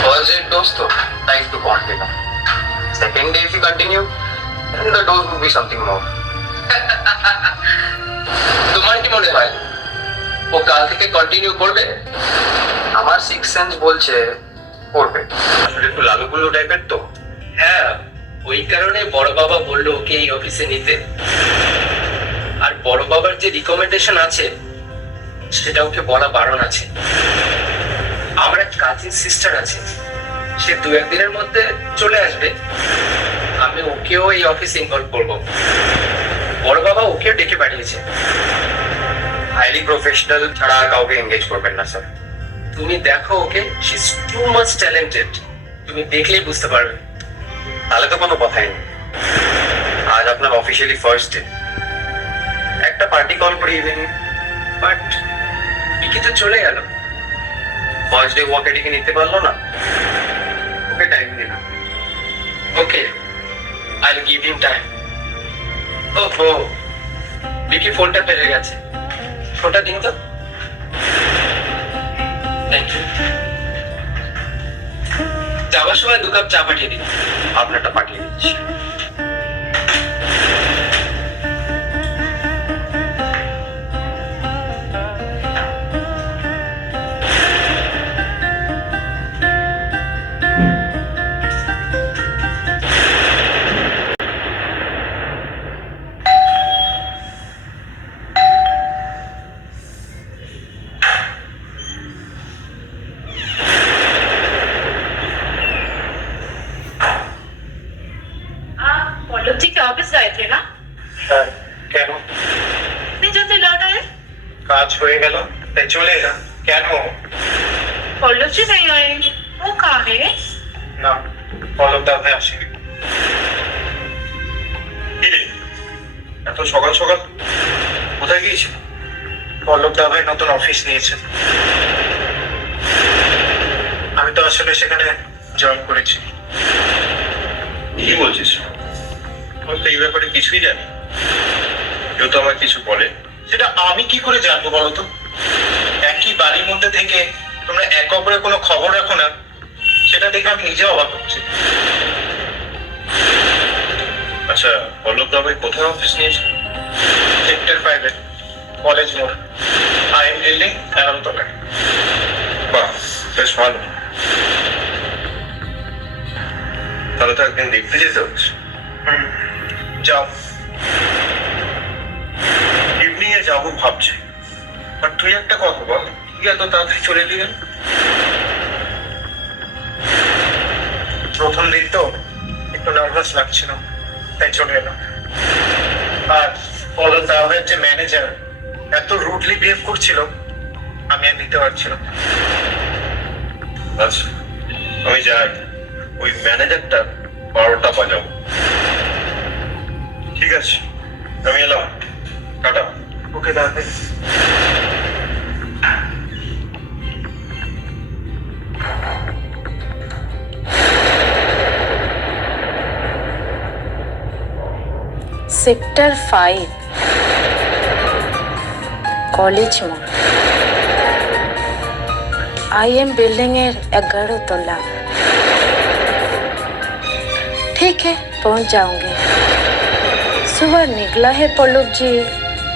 First day dose তো তাই একটু কম পেলাম। Second day if you continue, then the dose will be something more. তোমার কি মনে হয় ও কাল থেকে কন্টিনিউ করবে? আমার সিক্স সেন্স বলছে করবে। আসলে একটু লালুগুলো টাইপের তো। হ্যাঁ, ওই কারণে বড় বাবা বললো ওকে এই অফিসে নিতে। আর বড় বাবার যে রিকমেন্ডেশন আছে সেটা ওকে বলা বারণ আছে। আমার এক কাজিন সিস্টার আছে, সে 2-1 দিনের মধ্যে চলে আসবে। আমি ওকেও এই অফিসে ইনভলভ করবো। বড় বাবা ওকেও ডেকে পাঠিয়েছে। হাইলি প্রফেশনাল ছাড়া আর কাউকে এনগেজ করবেন না স্যার। তুমি দেখো ওকে, she is too much talented. তুমি দেখলেই বুঝতে পারবে। তাহলে তো কোনো কথাই নেই। আজ আপনার অফিসিয়ালি ফার্স্ট ডে, একটা পার্টি কল করি ইভিনিং, বাট বিকি তো চলে গেল। ফার্স্ট ডে ওয়াকে ডেকে নিতে পারলো না, ওকে টাইম দিলাম। Okay, I will give him time. ওহো, বিকি ফোনটা ফেলে গেছে, ফোনটা দিন তো। Thank you. যাওয়ার সময় 2 কাপ চা পাঠিয়ে দিন। আপনারটা পাঠিয়ে দিচ্ছি। पल्लव जी के ऑफिस गए थे ना? হ্যাঁ, কেন? नहीं जो थे लौट आए। কাজ হয়ে গেল তাই চলে এলাম। কেন? पल्लव जी नहीं आए, वो कहाँ है? না, পলক দা ভাই আসেনি। এত সকাল সকাল কোথায় গিয়েছিল? পলক দা ভাই নতুন অফিস নিয়েছেন, আমি তো আসলে সেখানে জয়েন করেছি। কি বলছিস? আমি তো এই ব্যাপারে কিছুই জানি। কেউ তো আমার কিছু বলে। সেটা আমি কি করে জানবো বলো তো? একই বাড়ির মধ্যে থেকে তোমরা একে অপরের কোনো খবর রাখো না, সেটা দেখে আমি নিজে অবাক হচ্ছি। আচ্ছা, পল্লব দা ভাই কোথায় অফিস নিয়েছে? সেক্টর 5 কলেজ মোড়, আইএম বিল্ডিং, 11 তলায়। বাহ, বেশ ভালো। তাহলে তো একদিন দেখতে যেতে হচ্ছে। যাও। ইভিনিং এ যাবো ভাবছি। আর তুই একটা কথা বল, তুই এত তাড়াতাড়ি চলে এলি কেন? প্রথম দিন তো একটু নার্ভাস লাগছিল, তাই চলে এলাম। আর পলক দা ভাইয়ের যে ম্যানেজার এত রুডলি বিহেভ করছিল, আমি আর নিতে পারছিলাম না। আচ্ছা, আমি যাই, ওই ম্যানেজারটা 12টা বাজাবো। ঠিক আছে, আমি এলাম। টাটা। ওকে দা ভাই। सेक्टर 5 कॉलेज मोड़ आईएम बिल्डिंग 11 तला। ठीक है, पहुंच जाऊंगी। सुबह निकला है पल्लव जी,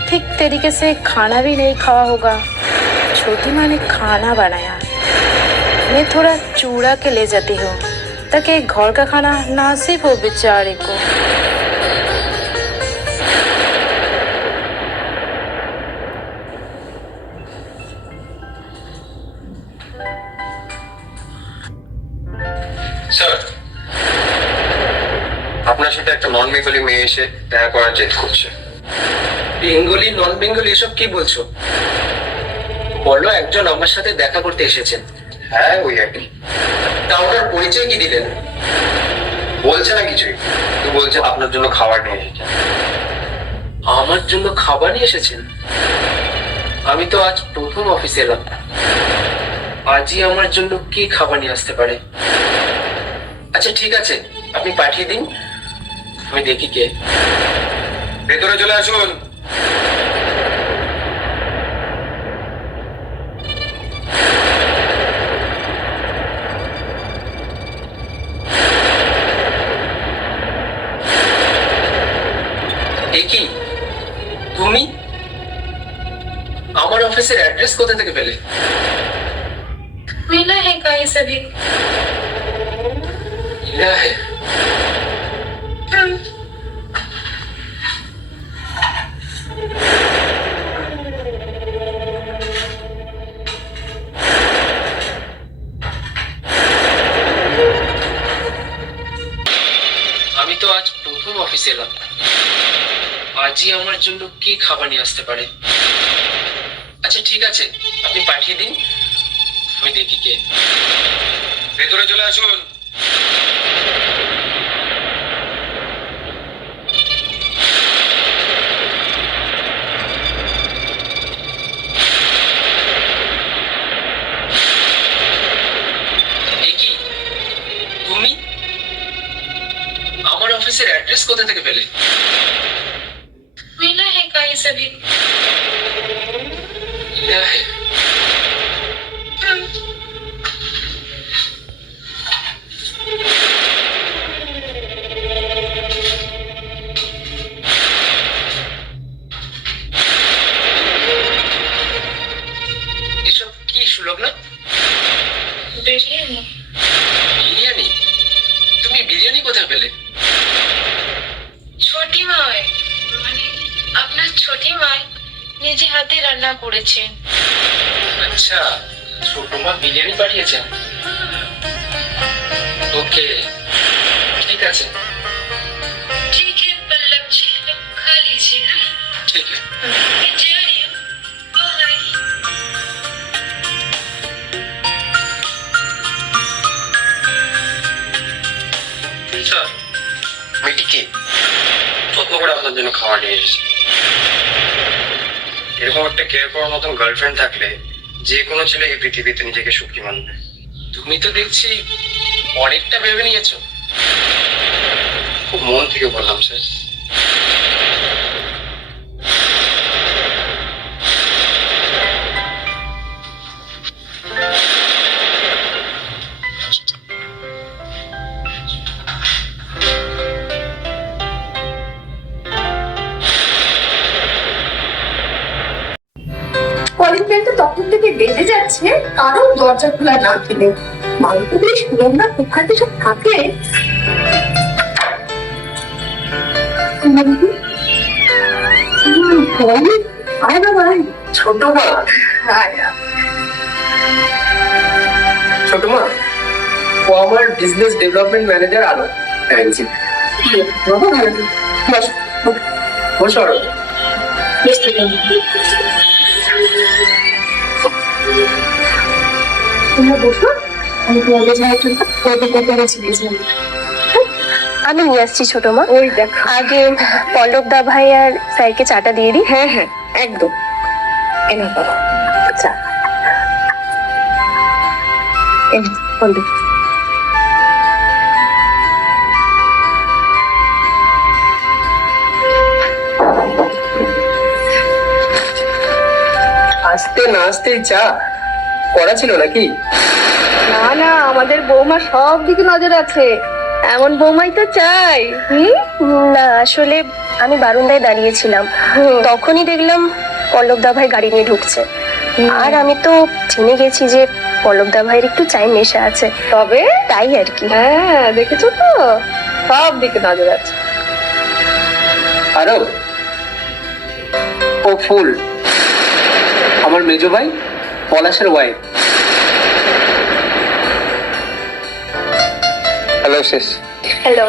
ठीक तरीके से खाना भी नहीं खाया होगा। छोटी माँ ने खाना बनाया, मैं थोड़ा चूड़ा के ले जाती हूँ ताकि घर का खाना नासिब हो बेचारे को। স্যার, আপনার সাথে একটা নন বেঙ্গলি মেয়ে এসে দেখা করার জেদ করছে। বেঙ্গলি নন বেঙ্গলি এসব কি বলছো? বললো একজন আমার সাথে দেখা করতে এসেছেন। হ্যাঁ, ওই একই। তা ওনার পরিচয় কি দিলেন? বলছে না কিছুই, তো বলছে আপনার জন্য খাবার নিয়ে এসেছেন। আমার জন্য খাবার নিয়ে এসেছেন? আমি তো আজ প্রথম অফিসে এলাম। আজই আমার জন্য কি খাবার নিয়ে আসতে পারে। আচ্ছা ঠিক আছে, আপনি পাঠিয়ে দিন, আমি দেখি কে। ভেতরে চলে আসুন। এ কি তুমি? আমার অফিসের অ্যাড্রেস কোথা থেকে পেলে? मिला है कहीं से भी। मिला है? আমি তো আজ প্রথম অফিসে এলাম, আজই আমার জন্য কি খাবার নিয়ে আসতে পারে। আচ্ছা ঠিক আছে, আপনি পাঠিয়ে দিন, আমি দেখি কে। ভেতরে চলে আসুন। এ কি তুমি? আমার অফিসের অ্যাড্রেস কোথা থেকে পেলে? मिला है कहीं से भी। मिला है? এসব কি সুলগ্না? बिरयानी। বিরিয়ানি? তুমি বিরিয়ানি কোথায় পেলে? ছোটি মায়, মানে আপনার ছোটি মায় নিজে হাতে রান্না করেছেন। আচ্ছা, ছোট মা বিরিয়ানি পাঠিয়েছেন। ওকে, ঠিক আছে। ठीक है पल्लव जी, तो खा लीजिए। हाँ? ঠিক আছে। मैं जा रही हूँ। बाय। স্যার, মেয়েটি কে? যত্ন করে আপনার জন্য খাবার নিয়ে এসেছে। এরকম একটা কেয়ার করার মতন গার্লফ্রেন্ড থাকলে যে কোনো ছেলে এই পৃথিবীতে নিজেকে সুখী মানবে। তুমি তো দেখছি অনেকটা ভেবে নিয়েছো। খুব মন থেকে বললাম স্যার। কলিং বেল তো তখন থেকে বেজে যাচ্ছে, কারণ দরজা খোলা না পেলে মালতী বেশ সুরঙ্গা কোথাতে সব থাকে। আয় বাবা, ছোট মা, আয়। ছোট মা, ও আমার বিজনেস ডেভেলপমেন্ট ম্যানেজার আলো। বাবা ভালো নেই। বস, বসো আরো। বেশ ঠিক আছে। তোমরা বসো, আমি তোমাদের যা একটু আমি নিয়ে আসছি ছোট মা। ওই দেখো। আগে পল্লব দা ভাই আর স্যারকে চাটা দিয়ে দিই। হ্যাঁ হ্যাঁ একদম। এনে বাবা চা। পল্লব, আসতে না আসতেই চা করা ছিল নাকি? না না, আমাদের বৌমা সব দিকে নজর আছে, এমন বৌমাই তো চাই। না আসলে আমি বারান্দায় দাঁড়িয়েছিলাম, তখনই দেখলাম পল্লব দা ভাই গাড়ি নিয়ে ঢুকছে। আর আমি তো জেনে গেছি যে পল্লব দা ভাইয়ের একটু চায়ের নেশা আছে, তবে তাই আর কি। হ্যাঁ দেখেছো তো, সব দিকে নজর আছে। আরো ও ফুল আমার মেজো ভাই পলাশের ওয়াইফ। হ্যালো শেষ। হ্যালো।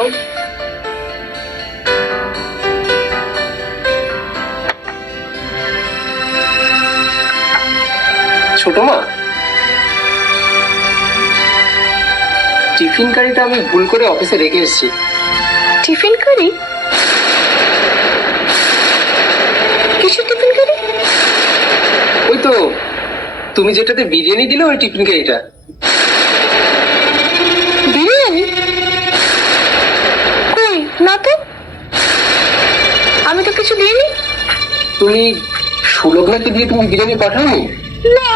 ছোট মা, টিফিন কারিটা আমি ভুল করে অফিসে রেখে এসেছি। টিফিন কারি? কিছু টিফিন কারি? ওই তো তুমি যেটাতে বিরিয়ানি দিলে ওই টিফিনকে এটা বিরিয়ানি? কই না তো, আমি তো কিছু দিইনি। তুমি সুলগ্নাকে দিয়ে তুমি বিরিয়ানি পাঠাওনি? না।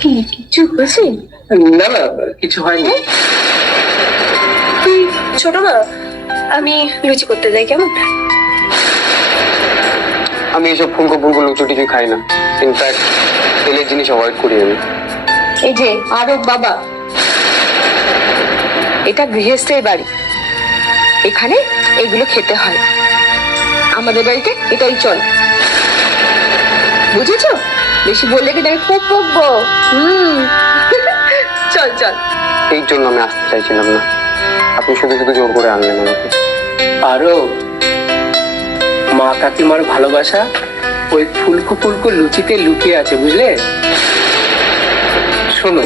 কি কিছু হয়েছে? না না, কিছু হয়নি। তুই ছোট মা, আমি লুচি করতে যাই কেমন? আমি এসব ফুলকো ফুলকো লুচুটিকে খাই না, ইনফ্যাক্ট তেলের জিনিস অ্যাভয়েড করি আমি। এই যে আরব বাবা, এটা গৃহস্থের বাড়ি, এখানে এগুলো খেতে হয়। আমাদের বাড়িতে এটাই চল, বুঝেছো? বেশি বললে কিন্তু আমি খুব বকবো। চল চল। এই জন্য আমি আসতে চাইছিলাম না, আপনি শুধু শুধু জোর করে আনলেন আমাকে। আরো মা কাকিমার ভালোবাসা ওই ফুলকো ফুলকো লুচিতে লুকিয়ে আছে, বুঝলে? শোনো,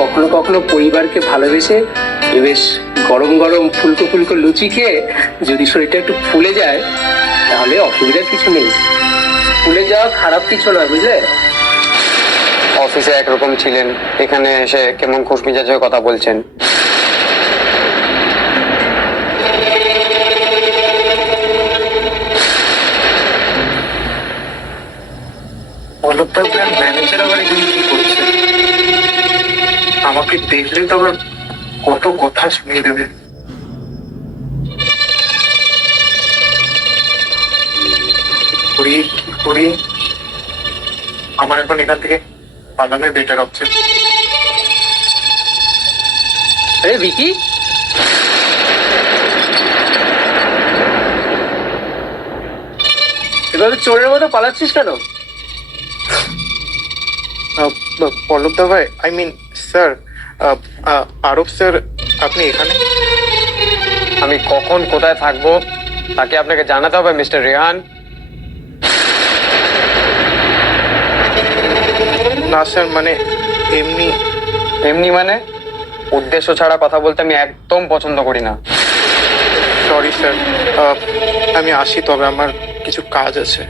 কখনো কখনো পরিবারকে ভালোবেসে বেশ গরম গরম ফুলকো ফুলকো লুচি খেয়ে যদি শরীরটা একটু ফুলে যায় তাহলে অসুবিধার কিছু নেই। ফুলে যাওয়া খারাপ কিছু নয়, বুঝলে? অফিসে একরকম ছিলেন, এখানে এসে কেমন খুশ মিজাজে কথা বলছেন। পল্লবদার ম্যানেজার আবার এখানে কি করছে? আমাকে দেখলে তো আবার কত কথা শুনিয়ে দেবে। কি করি আমার এখন এখান থেকে পালানোই বেটার অপশন। আরে ভিকি, এভাবে চোরের মতো পালাচ্ছিস কেন? পল্লবদা ভাই, আই মিন স্যার, আরব স্যার, আপনি এখানে? আমি কখন কোথায় থাকবো তাকে আপনাকে জানাতে হবে মিস্টার রেহান। না স্যার, মানে এমনি। এমনি মানে? উদ্দেশ্য ছাড়া কথা বলতে আমি একদম পছন্দ করি না। সরি স্যার, আমি আসি, তবে আমার কিছু কাজ আছে।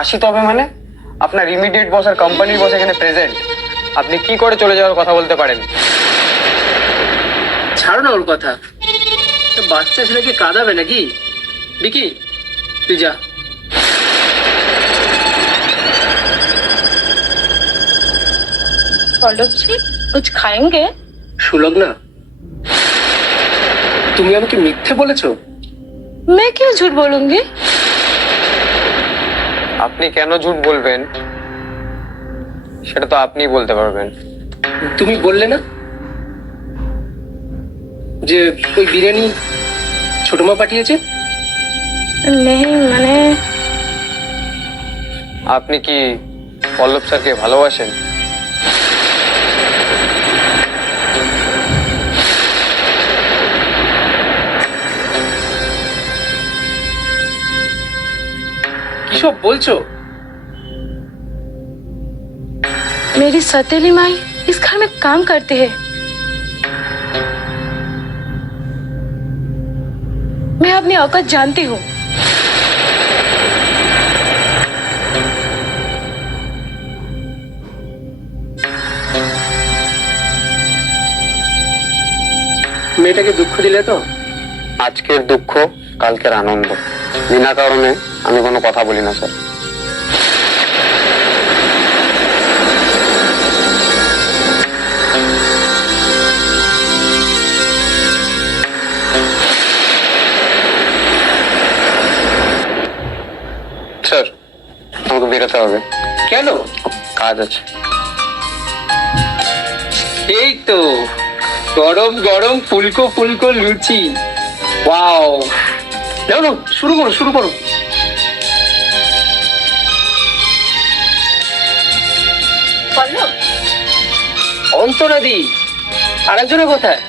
আসি তবে মানে? আপনার ইমিডিয়েট বস আর কোম্পানির বস এখানে প্রেজেন্ট, আপনি কি করে চলে যাওয়ার কথা বলতে পারেন? ছাড়ো না ওর কথা, বাচ্চা ছেলেকে কাঁদাবে নাকি? ভিকি, তুই যা। पल्लव जी कुछ खाएंगे? সুলগ্না, তুমি আমাকে মিথ্যে বলেছো? मैं क्यों झूठ बोलूंगी? আপনি কেন ঝুট বলবেন সেটা তো আপনিই বলতে পারবেন। তুমি বললে না যে ওই বিরিয়ানি ছোট মা পাঠিয়েছে? नहीं मैंने। আপনি কি পল্লব স্যারকে ভালোবাসেন? কিসব বলছো? मेरी सौतेली माई इस घर में काम करती है। मैं अपनी औकात जानती हूँ। মেয়েটাকে দুঃখ দিলে তো? আজকের দুঃখ কালকের আনন্দ, বিনা কারণে আমি কোনো কথা বলি না স্যার। স্যার, আমাকে বেরোতে হবে। কেন? কাজ আছে। এই তো গরম গরম ফুলকো ফুলকো লুচি। ওয়াও, নাও নাও, শুরু করো শুরু করো। পল্লব, অন্তরাদি, আরেকজনের কোথায়?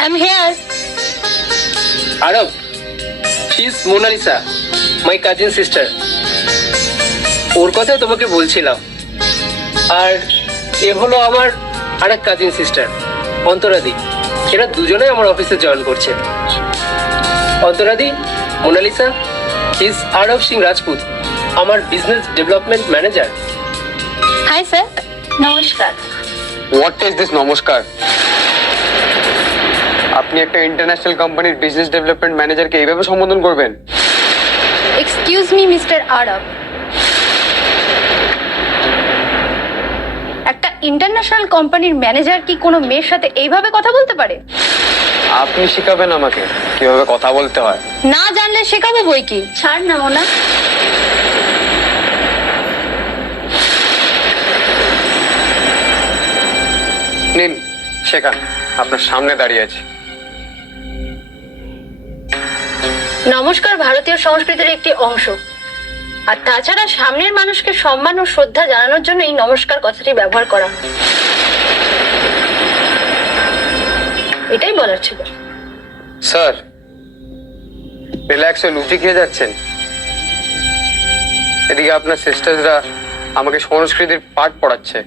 I am here. Arab, she is Monalisa, my cousin sister. ওর কথাই তোমাকে বলছিলাম। আর এ হলো আমার আরেক কাজিন সিস্টার অন্তরাদি। এরা দুজনেই আমার অফিসে জয়েন করছে। অন্তরাদি, মোনালিসা, ইজ আরব সিং রাজপুত, আমার business development manager. Hi sir, নমস্কার। হোয়াট ইজ দিস নমস্কার? আপনি একটা ইন্টারন্যাশনাল কোম্পানির বিজনেস ডেভেলপমেন্ট ম্যানেজারকে এইভাবে সম্বোধন করবেন? এক্সকিউজ মি মিস্টার আরব, একটা ইন্টারন্যাশনাল কোম্পানির ম্যানেজার কি কোনো মেয়ের সাথে এইভাবে কথা বলতে পারে? আপনি শেখাবেন আমাকে কিভাবে কথা বলতে হয়? না জানলে শেখাবো বই কি। ছাড় না মোনা। নিন শেখান, আপনার সামনে দাঁড়িয়ে আছি। নমস্কার ভারতীয় সংস্কৃতির একটি অংশ, আর তাছাড়া সামনের মানুষকে সম্মান ও শ্রদ্ধা জানানোর জন্য এই নমস্কার কথাটি ব্যবহার করা। এটাই বলার ছিল। স্যার, রিল্যাক্স হয়ে লুচি খেয়ে যাচ্ছেন, এদিকে আপনার সিস্টাররা আমাকে সংস্কৃতির পাঠ পড়াচ্ছে।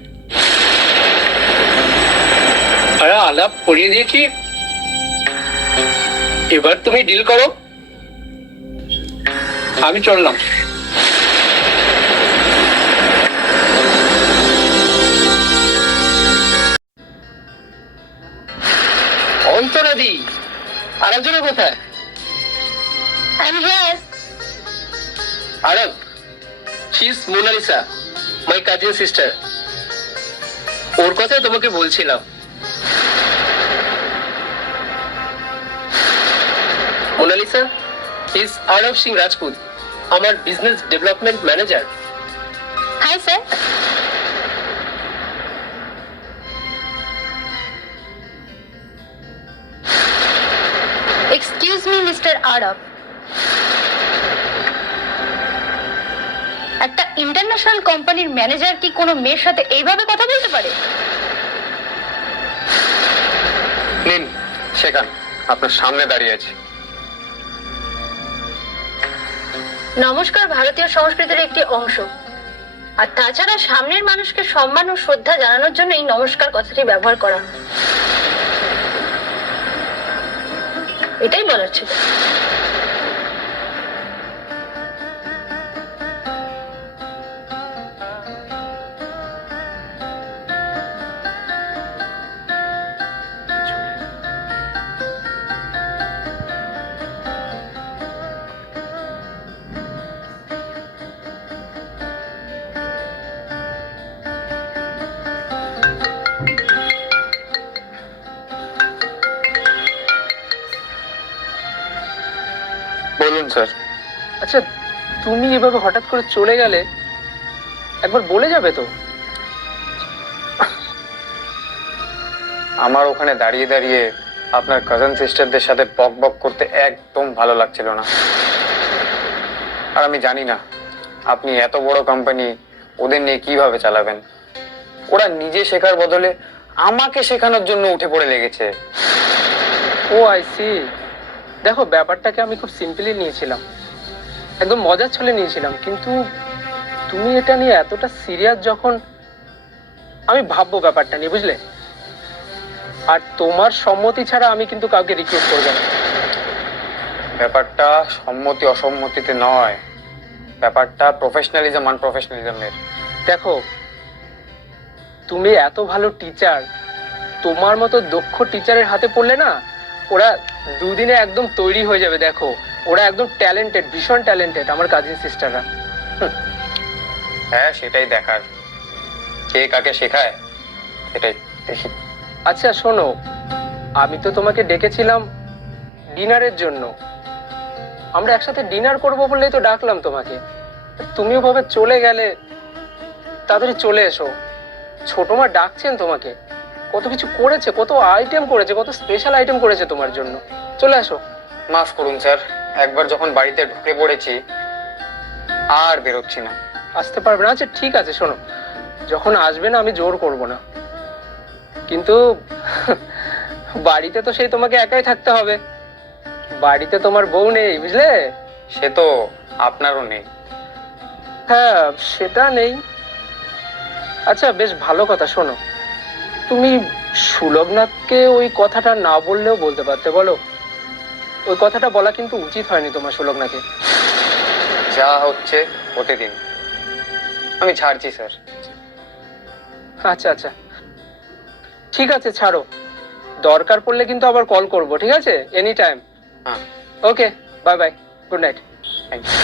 আরে আলাপ করিয়ে দিয়েছি, এবার তুমি ডিল করো, আমি চললাম। অন্তরাদি, আরেকজনের কোথায়? Arab, she is Monalisa, my cousin sister. ওর কথাই তোমাকে বলছিলাম। মোনালিসা, ইজ আরব সিং রাজপুত, আমার business development manager. Hi sir. Excuse me mister Arab, একটা ইন্টারন্যাশনাল কোম্পানির ম্যানেজার কি কোনো মেয়ের সাথে এইভাবে কথা বলতে পারে? নিন শেখান, আপনার সামনে দাঁড়িয়ে আছি। নমস্কার ভারতীয় সংস্কৃতির একটি অংশ, আর তাছাড়া সামনের মানুষকে সম্মান ও শ্রদ্ধা জানানোর জন্য এই নমস্কার কথাটি ব্যবহার করা। এটাই বলার ছিল। বলুন স্যার। আচ্ছা, তুমি এভাবে হঠাৎ করে চলে গেলে, একবার বলে যাবে তো? আমার ওখানে দাঁড়িয়ে দাঁড়িয়ে আপনার কাজিন সিস্টারদের সাথে বক বক করতে একদম ভালো লাগছিল না। আর আমি জানি না আপনি এত বড় কোম্পানি ওদের নিয়ে কিভাবে চালাবেন। ওরা নিজে শেখার বদলে আমাকে শেখানোর জন্য উঠে পড়ে লেগেছে। ও আই সি। দেখো, ব্যাপারটাকে আমি খুব সিম্পলি নিয়েছিলাম, একদম মজার ছলে নিয়েছিলাম, কিন্তু তুমি এটা নিয়ে এতটা সিরিয়াস যখন, আমি ভাববো ব্যাপারটা নিয়ে, বুঝলে? আর তোমার সম্মতি ছাড়া আমি কিন্তু কাউকে রিক্রুট করবো না। ব্যাপারটা সম্মতি অসম্মতিতে নয়, ব্যাপারটা প্রফেশনালিজম আনপ্রফেশনালিজমের। দেখো, তুমি এত ভালো টিচার, তোমার মতো দক্ষ টিচারের হাতে পড়লে না, ওরা দুদিনে একদম তৈরি হয়ে যাবে। দেখো, ওরা একদম ট্যালেন্টেড, ভীষণ ট্যালেন্টেড আমার কাজিন সিস্টাররা। হ্যাঁ, সেটাই দেখার, কে কাকে শেখায় সেটাই দেখি। আচ্ছা শোনো, আমি তো তোমাকে ডেকেছিলাম ডিনারের জন্য, আমরা একসাথে ডিনার করবো বললেই তো ডাকলাম তোমাকে, তুমিও ভাবে চলে গেলে। তাড়াতাড়ি চলে এসো, ছোট মা ডাকছেন তোমাকে, কত কিছু করেছে, কত আইটেম করেছে, কত স্পেশাল আইটেম করেছে তোমার জন্য। চলে আসো। মাফ করুন স্যার, একবার যখন বাড়িতে ঢুকে পড়েছি আর বেরোচ্ছি না। আসতে পারবে না? আচ্ছা ঠিক আছে, শোনো, যখন আসবে না আমি জোর করব না, কিন্তু বাড়িতে তো সেই তোমাকে একাই থাকতে হবে, বাড়িতে তোমার বউ নেই, বুঝলে? সে তো আপনারও নেই। হ্যাঁ, সেটা নেই। আচ্ছা বেশ ভালো কথা, শোনো, তুমি সুলগ্নাকে ওই কথাটা না বললেও বলতে পারতে, বলো? ওই কথাটা বলা কিন্তু উচিত হয়নি তোমার সুলগ্নাকে। যা হচ্ছে হতে দিন, আমি ছাড়ছি স্যার। আচ্ছা আচ্ছা ঠিক আছে, ছাড়ো। দরকার পড়লে কিন্তু আবার কল করবো, ঠিক আছে? Any time. হ্যাঁ, okay, bye bye, good night. Thank you.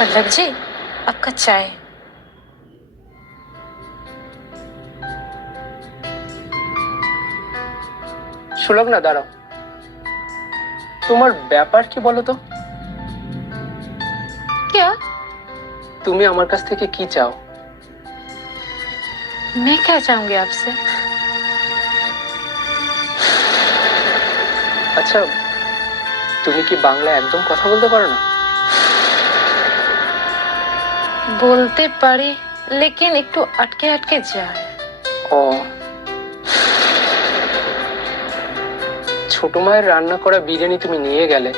Pallav ji आपका चाय। সুলগ্না দাঁড়াও, তোমার ব্যাপার কি বলো তো? क्या? তুমি আমার কাছ থেকে কি চাও? मैं क्या चाहूंगी आपसे? আচ্ছা, তুমি কি বাংলা একদম কথা বলতে পারো না? बोलते पारी लेकिन একটু আটকে আটকে যায়। ও, ছোট মায়ের রান্না করা বিরিয়ানি তুমি নিয়ে গেলে,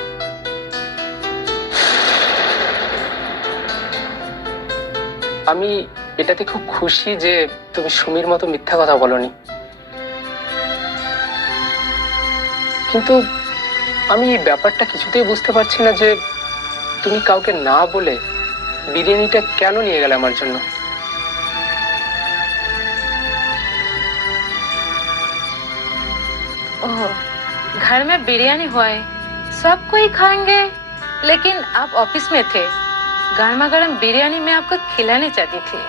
আমি এটাতে খুব খুশি যে তুমি সুমির মতো মিথ্যা কথা বলনি। কিন্তু আমি এই ব্যাপারটা কিছুতেই বুঝতে পারছি না যে তুমি কাউকে না বলে বিরিয়ানিটা কেন নিয়ে গেলে আমার জন্য। ओह, घर में बिरयानी हुआ है, सब कोई खाएंगे, लेकिन आप ऑफिस में थे, गर्मा गर्म बिरयानी मैं आपको खिलाने चाहती थी।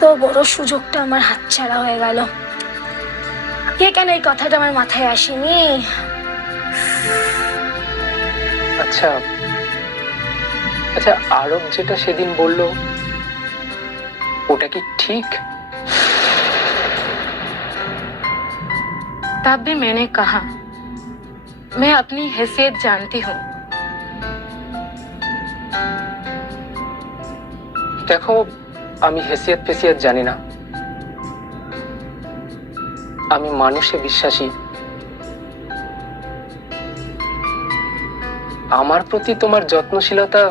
তো বড় সুযোগটা আমার হাতছাড়া হয়ে গেল। কে কেন এই কথাটা আমার মাথায় আসেনি? আচ্ছা আচ্ছা, আরব যেটা সেদিন বললো ওটা কি ঠিক? तब भी मैंने कहा मैं अपनी हैसियत जानती हूँ। দেখো, আমি হেসিয়ত ফেসিয়ত জানি না, আমি মানুষে বিশ্বাসী। আমার প্রতি তোমার যত্নশীলতা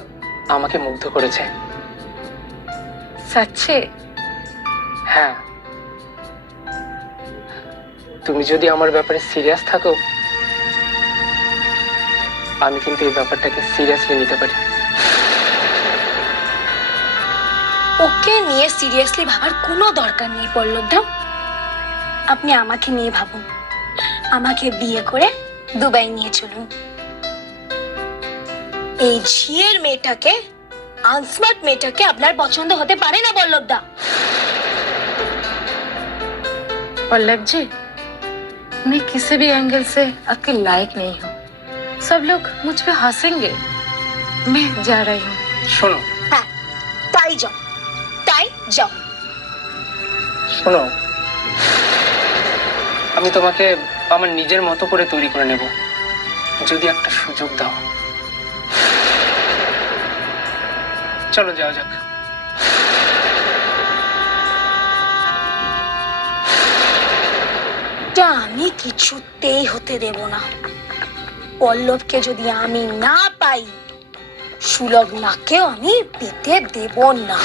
আমাকে মুগ্ধ করেছে। सच्चे? হ্যাঁ, তুমি যদি আমার ব্যাপারে সিরিয়াস থাকো, আমি কিন্তু এই ব্যাপারটাকে সিরিয়াসলি নিতে পারি। ওকে নিয়ে সিরিয়াসলি ভাবার কোনো দরকার নেই পল্লবদা। আপনি আমাকে নিয়ে ভাবুন, আমাকে বিয়ে করে দুবাই নিয়ে চলুন। এই ঝিয়ের মেয়েটাকে, আনস্মার্ট মেয়েটাকে আপনার পছন্দ হতে পারে না পল্লবদা। पल्लव जी, मैं किसी भी एंगल से आपके लायक नहीं हूँ, सब लोग मुझ पे हंसेंगे। मैं जा रही हूँ। শোনো হ্যাঁ, তাই যাও, তাই যাও। শোনো, আমি তোমাকে আমার নিজের মতো করে তৈরি করে নেব, যদি একটা সুযোগ দাও। চলো যাওয়া যাক। এটা আমি কিছুতেই হতে দেব না। পল্লবকে যদি আমি না পাই, সুলগ্নাকেও আমি পেতে দেব না।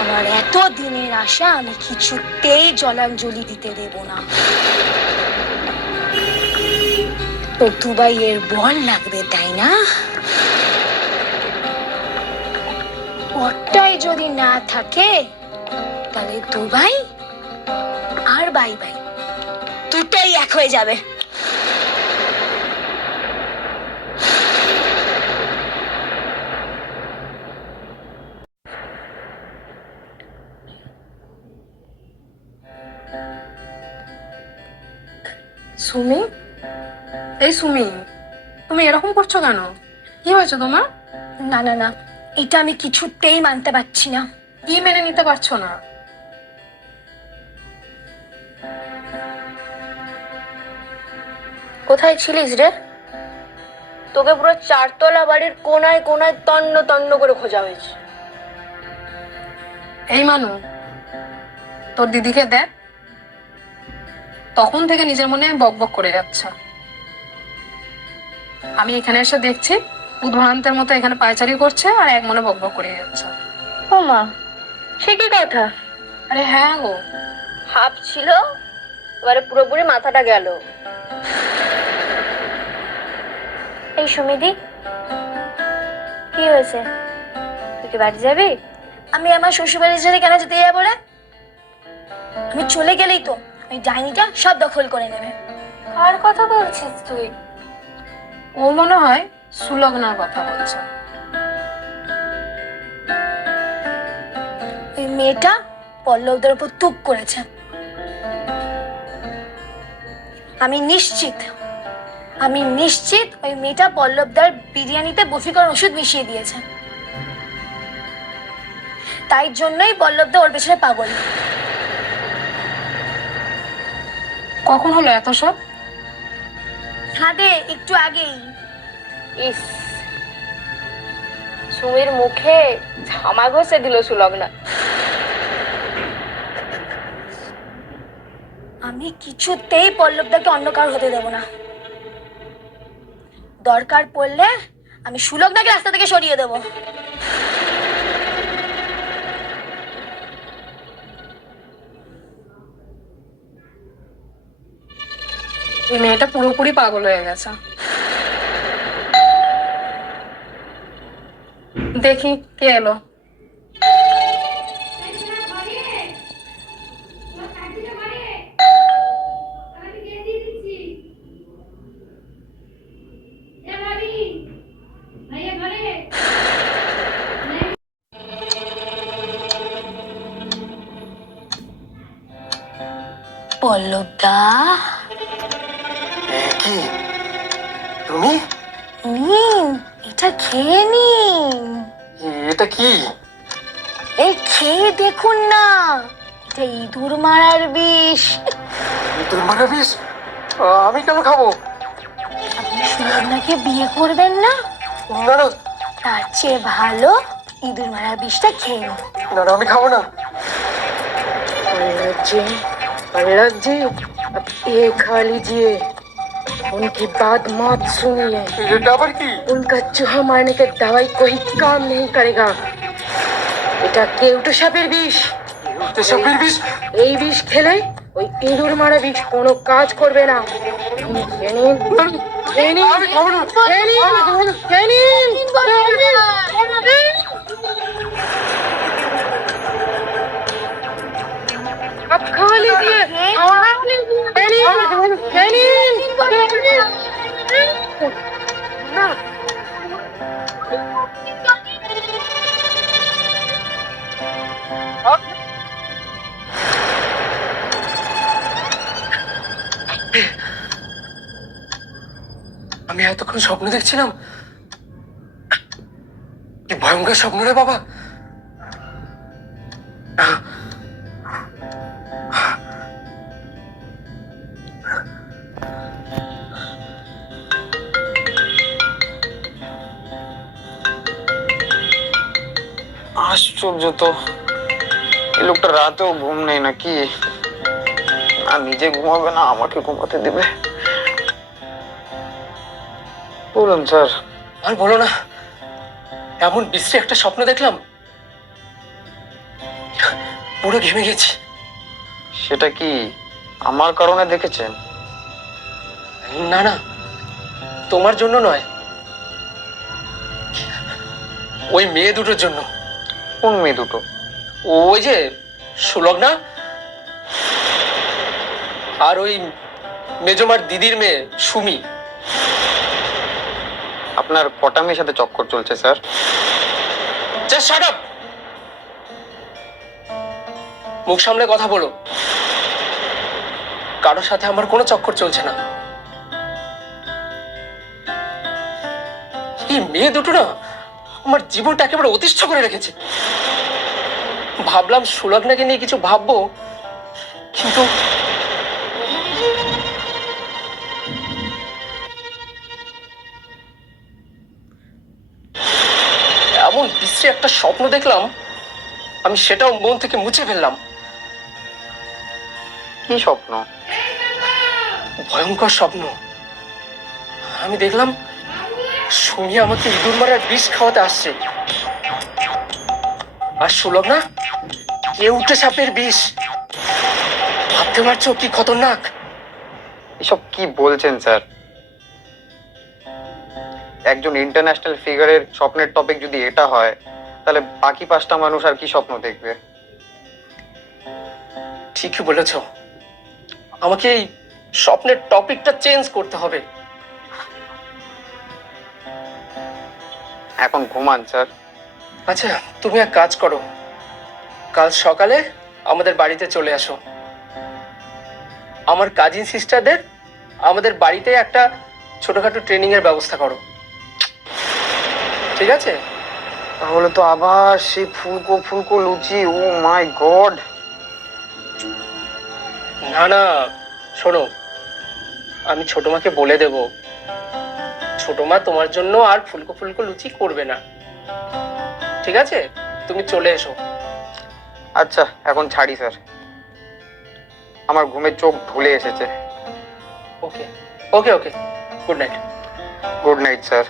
আমার এত দিনের আশা আমি কিছুতেই জলাঞ্জলি দিতে দেব না। তো দুবাইয়ের বল লাগবে, তাই না? বরটাই যদি না থাকে, তাহলে দুবাই আর বাই বাই দুটাই এক হয়ে যাবে। সুমি, এই সুমি, তুমি এরকম করছো কেন? কি হয়েছে তোমার? না না না, এটা আমি কিছুতেই মানতে পারছি না। কি মেনে নিতে পারছো না? কোথায় ছিলিস রে? তোকে পুরো 4 তলা বাড়ির কোনায় কোনায় তন্ন তন্ন করে খোঁজা হয়েছে। এই মানু, তোর দিদিকে দেখ, তখন থেকে নিজের মনে বকবক করে যাচ্ছে। আমি এখানে এসে দেখছি উদ্ভ্রান্তের মতো এখানে পায়চারি করছে আর এক মনে বকবক করে যাচ্ছে। ও মা, সে কি কথা? আরে হ্যাঁ গো, হাফ ছিল, এবারে পুরোপুরি মাথাটা গেল। এই সুমিদি, কি হয়েছে? তুই কি বাড়ি যাবি? আমি আমার শ্বশুর বাড়ির জন্য কেন যেতে যাবো রে? আমি চলে গেলেই তো ওই ডাইনিটা সব দখল করে নেবে। কার কথা বলছিস তুই? ও মনে হয় সুলগ্নার কথা বলছে। ওই মেয়েটা পল্লবদের উপর তুক করেছে। আমি নিশ্চিত ওই মেয়েটা পল্লবদার বিরিয়ানিতে বফিকরণ ওষুধ মিশিয়ে দিয়েছে। তাই জন্যই পল্লবদা ওর পেছনে পাগল। কখন হলো এত সব? ছাদে একটু আগেই। ইস, সুমির মুখে ঝামা ঘষে দিল সুলগ্না। আমি কিছুতেই পল্লবদাকে অন্য কারো হতে দেব না। দরকার পড়লে আমি সুলগ্নাকে রাস্তা থেকে সরিয়ে দেব। এই মেয়েটা পুরোপুরি পাগল হয়ে গেছে। দেখি কে এলো। পল্লবদা, কি তুমি? নিন, এটা খেয়ে নিন। এটা কি? এই খেয়ে দেখুন না, এটা ইঁদুর মারার বিষ। তোর মারা বিষ? আমি কেন খাবো? আপনি সুলগ্নাকে বিয়ে করবেন না? না না তার চেয়ে ভালো ইঁদুর মারার বিষটা খেয়ে নিন। না না, আমি খাবো না। पल्लव जी, अब ये खा लीजिए, उनकी बात मत सुनिए, এটা আবার কি? उनका चूहा मारने के दवाई कोई काम नहीं करेगा। এটা কেউটো সাপের বিষ। তো সাপের বিষ? এই বিষ খেলে ওই ইঁদুর মারা বিষ কোনো কাজ করবে না। খেয়ে নিন, খেয়ে নিন, আমি খাবো না। খেয়ে নিন, খেয়ে নিন, খেয়ে নিন। अब खा लीजिए, আমি এতক্ষণ স্বপ্ন দেখছিলাম। কি ভয়ঙ্কর স্বপ্ন রে বাবা। আশ্চর্য তো, এই লোকটা রাতেও ঘুম নেই নাকি? আর নিজে ঘুমাবে না, আমাকে ঘুমাতে দিবে। বলুন স্যার। আর বলো না, এমন বিশ্রী একটা স্বপ্ন দেখলাম, পুরো ঘেমে গেছি। সেটা কি আমার কারণে দেখেছেন? না না, তোমার জন্য নয়, ওই মেয়ে দুটোর জন্য। কোন মেয়ে দুটো? ওই যে সুলগ্না আর ওই মেজমার দিদির মেয়ে সুমি। আপনার কটা মেয়ের সাথে চক্কর চলছে স্যার? জাস্ট শাট আপ, মুখ সামলে কথা বলো। কারোর সাথে আমার কোনো চক্কর চলছে না। এই মেয়ে দুটো না আমার জীবনটা একেবারে অতিষ্ঠ করে রেখেছে। ভাবলাম সুলগ্নাকে নিয়ে কিছু ভাববো, কিন্তু এমন বিশ্রী একটা স্বপ্ন দেখলাম, আমি সেটাও মন থেকে মুছে ফেললাম। কি স্বপ্ন? ভয়ঙ্কর স্বপ্ন। আমি দেখলাম সুমি আমাকে ইঁদুর মারার বিষ খাওয়াতে আসছে, আর সুলভ না কেউটে সাপের বিষ। ভাবতে পারছো কি খতরনাক? এসব কি বলছেন স্যার? একজন ইন্টারন্যাশনাল ফিগারের স্বপ্নের টপিক যদি এটা হয়, তাহলে বাকি 5টা মানুষ আর কি স্বপ্ন দেখবে? ঠিকই বলেছ, আমাকে এই স্বপ্নের টপিকটা চেঞ্জ করতে হবে। এখন ঘুমান স্যার। আচ্ছা, তুমি এক কাজ করো, কাল সকালে আমাদের বাড়িতে চলে আসো। আমার কাজিন সিস্টারদের আমাদের বাড়িতে একটা ছোটখাটো ট্রেনিং এর ব্যবস্থা করো, ঠিক আছে? তাহলে তো আবার সেই ফুলকো ফুলকো লুচি, ও মাই গড। না না, শোনো, আমি ছোট মাকে বলে দেব, ছোট মা তোমার জন্য আর ফুলকো ফুলকো লুচি করবে না, ঠিক আছে? তুমি চলে এসো। আচ্ছা, এখন ছাড়ি স্যার, আমার ঘুমের চোখ ঢুলে এসেছে। Okay okay okay, good night. Good night sir.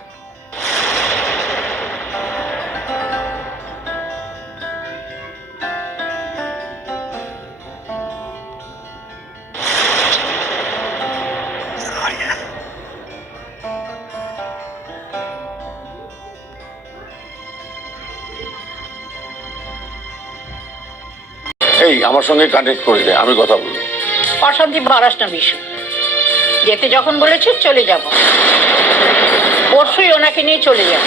এই আমার সঙ্গে কানেক্ট করে দে, আমি কথা বলবো। অশান্তি বাড়াস না বিশু, যেতে যখন বলেছিস চলে যাব, পরশুই ওনাকে নিয়ে চলে যাব,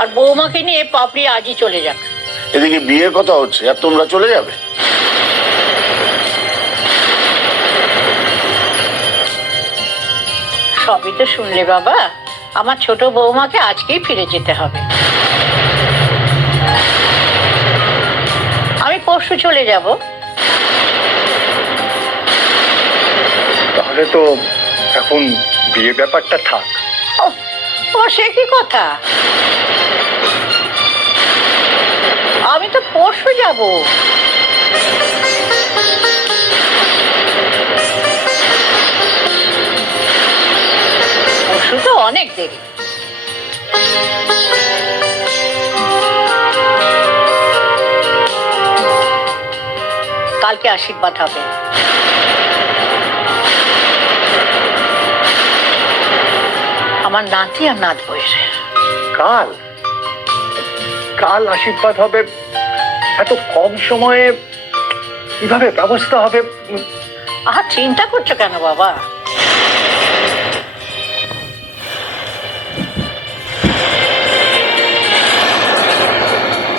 আর বৌমাকে নিয়ে পাপড়ি আজই চলে যাক। এদিকে বিয়ের কথা হচ্ছে আর তোমরা চলে যাবে? সবই তো শুনলে বাবা, আমার ছোট বৌমাকে আজকেই ফিরে যেতে হবে। আমি পরশু চলে যাব। তাহলে তো এখন বিয়ে ব্যাপারটা থাক। ও সে কি কথা, আমি তো পরশু যাব। পরশু তো অনেক দেরি। কালকে আশীর্বাদ হবে। আমার নাতি আর নাত বইয়ের। কাল কাল আশীর্বাদ হবে? এত কম সময়ে কিভাবে ব্যবস্থা হবে? আহা, চিন্তা করছো কেন বাবা?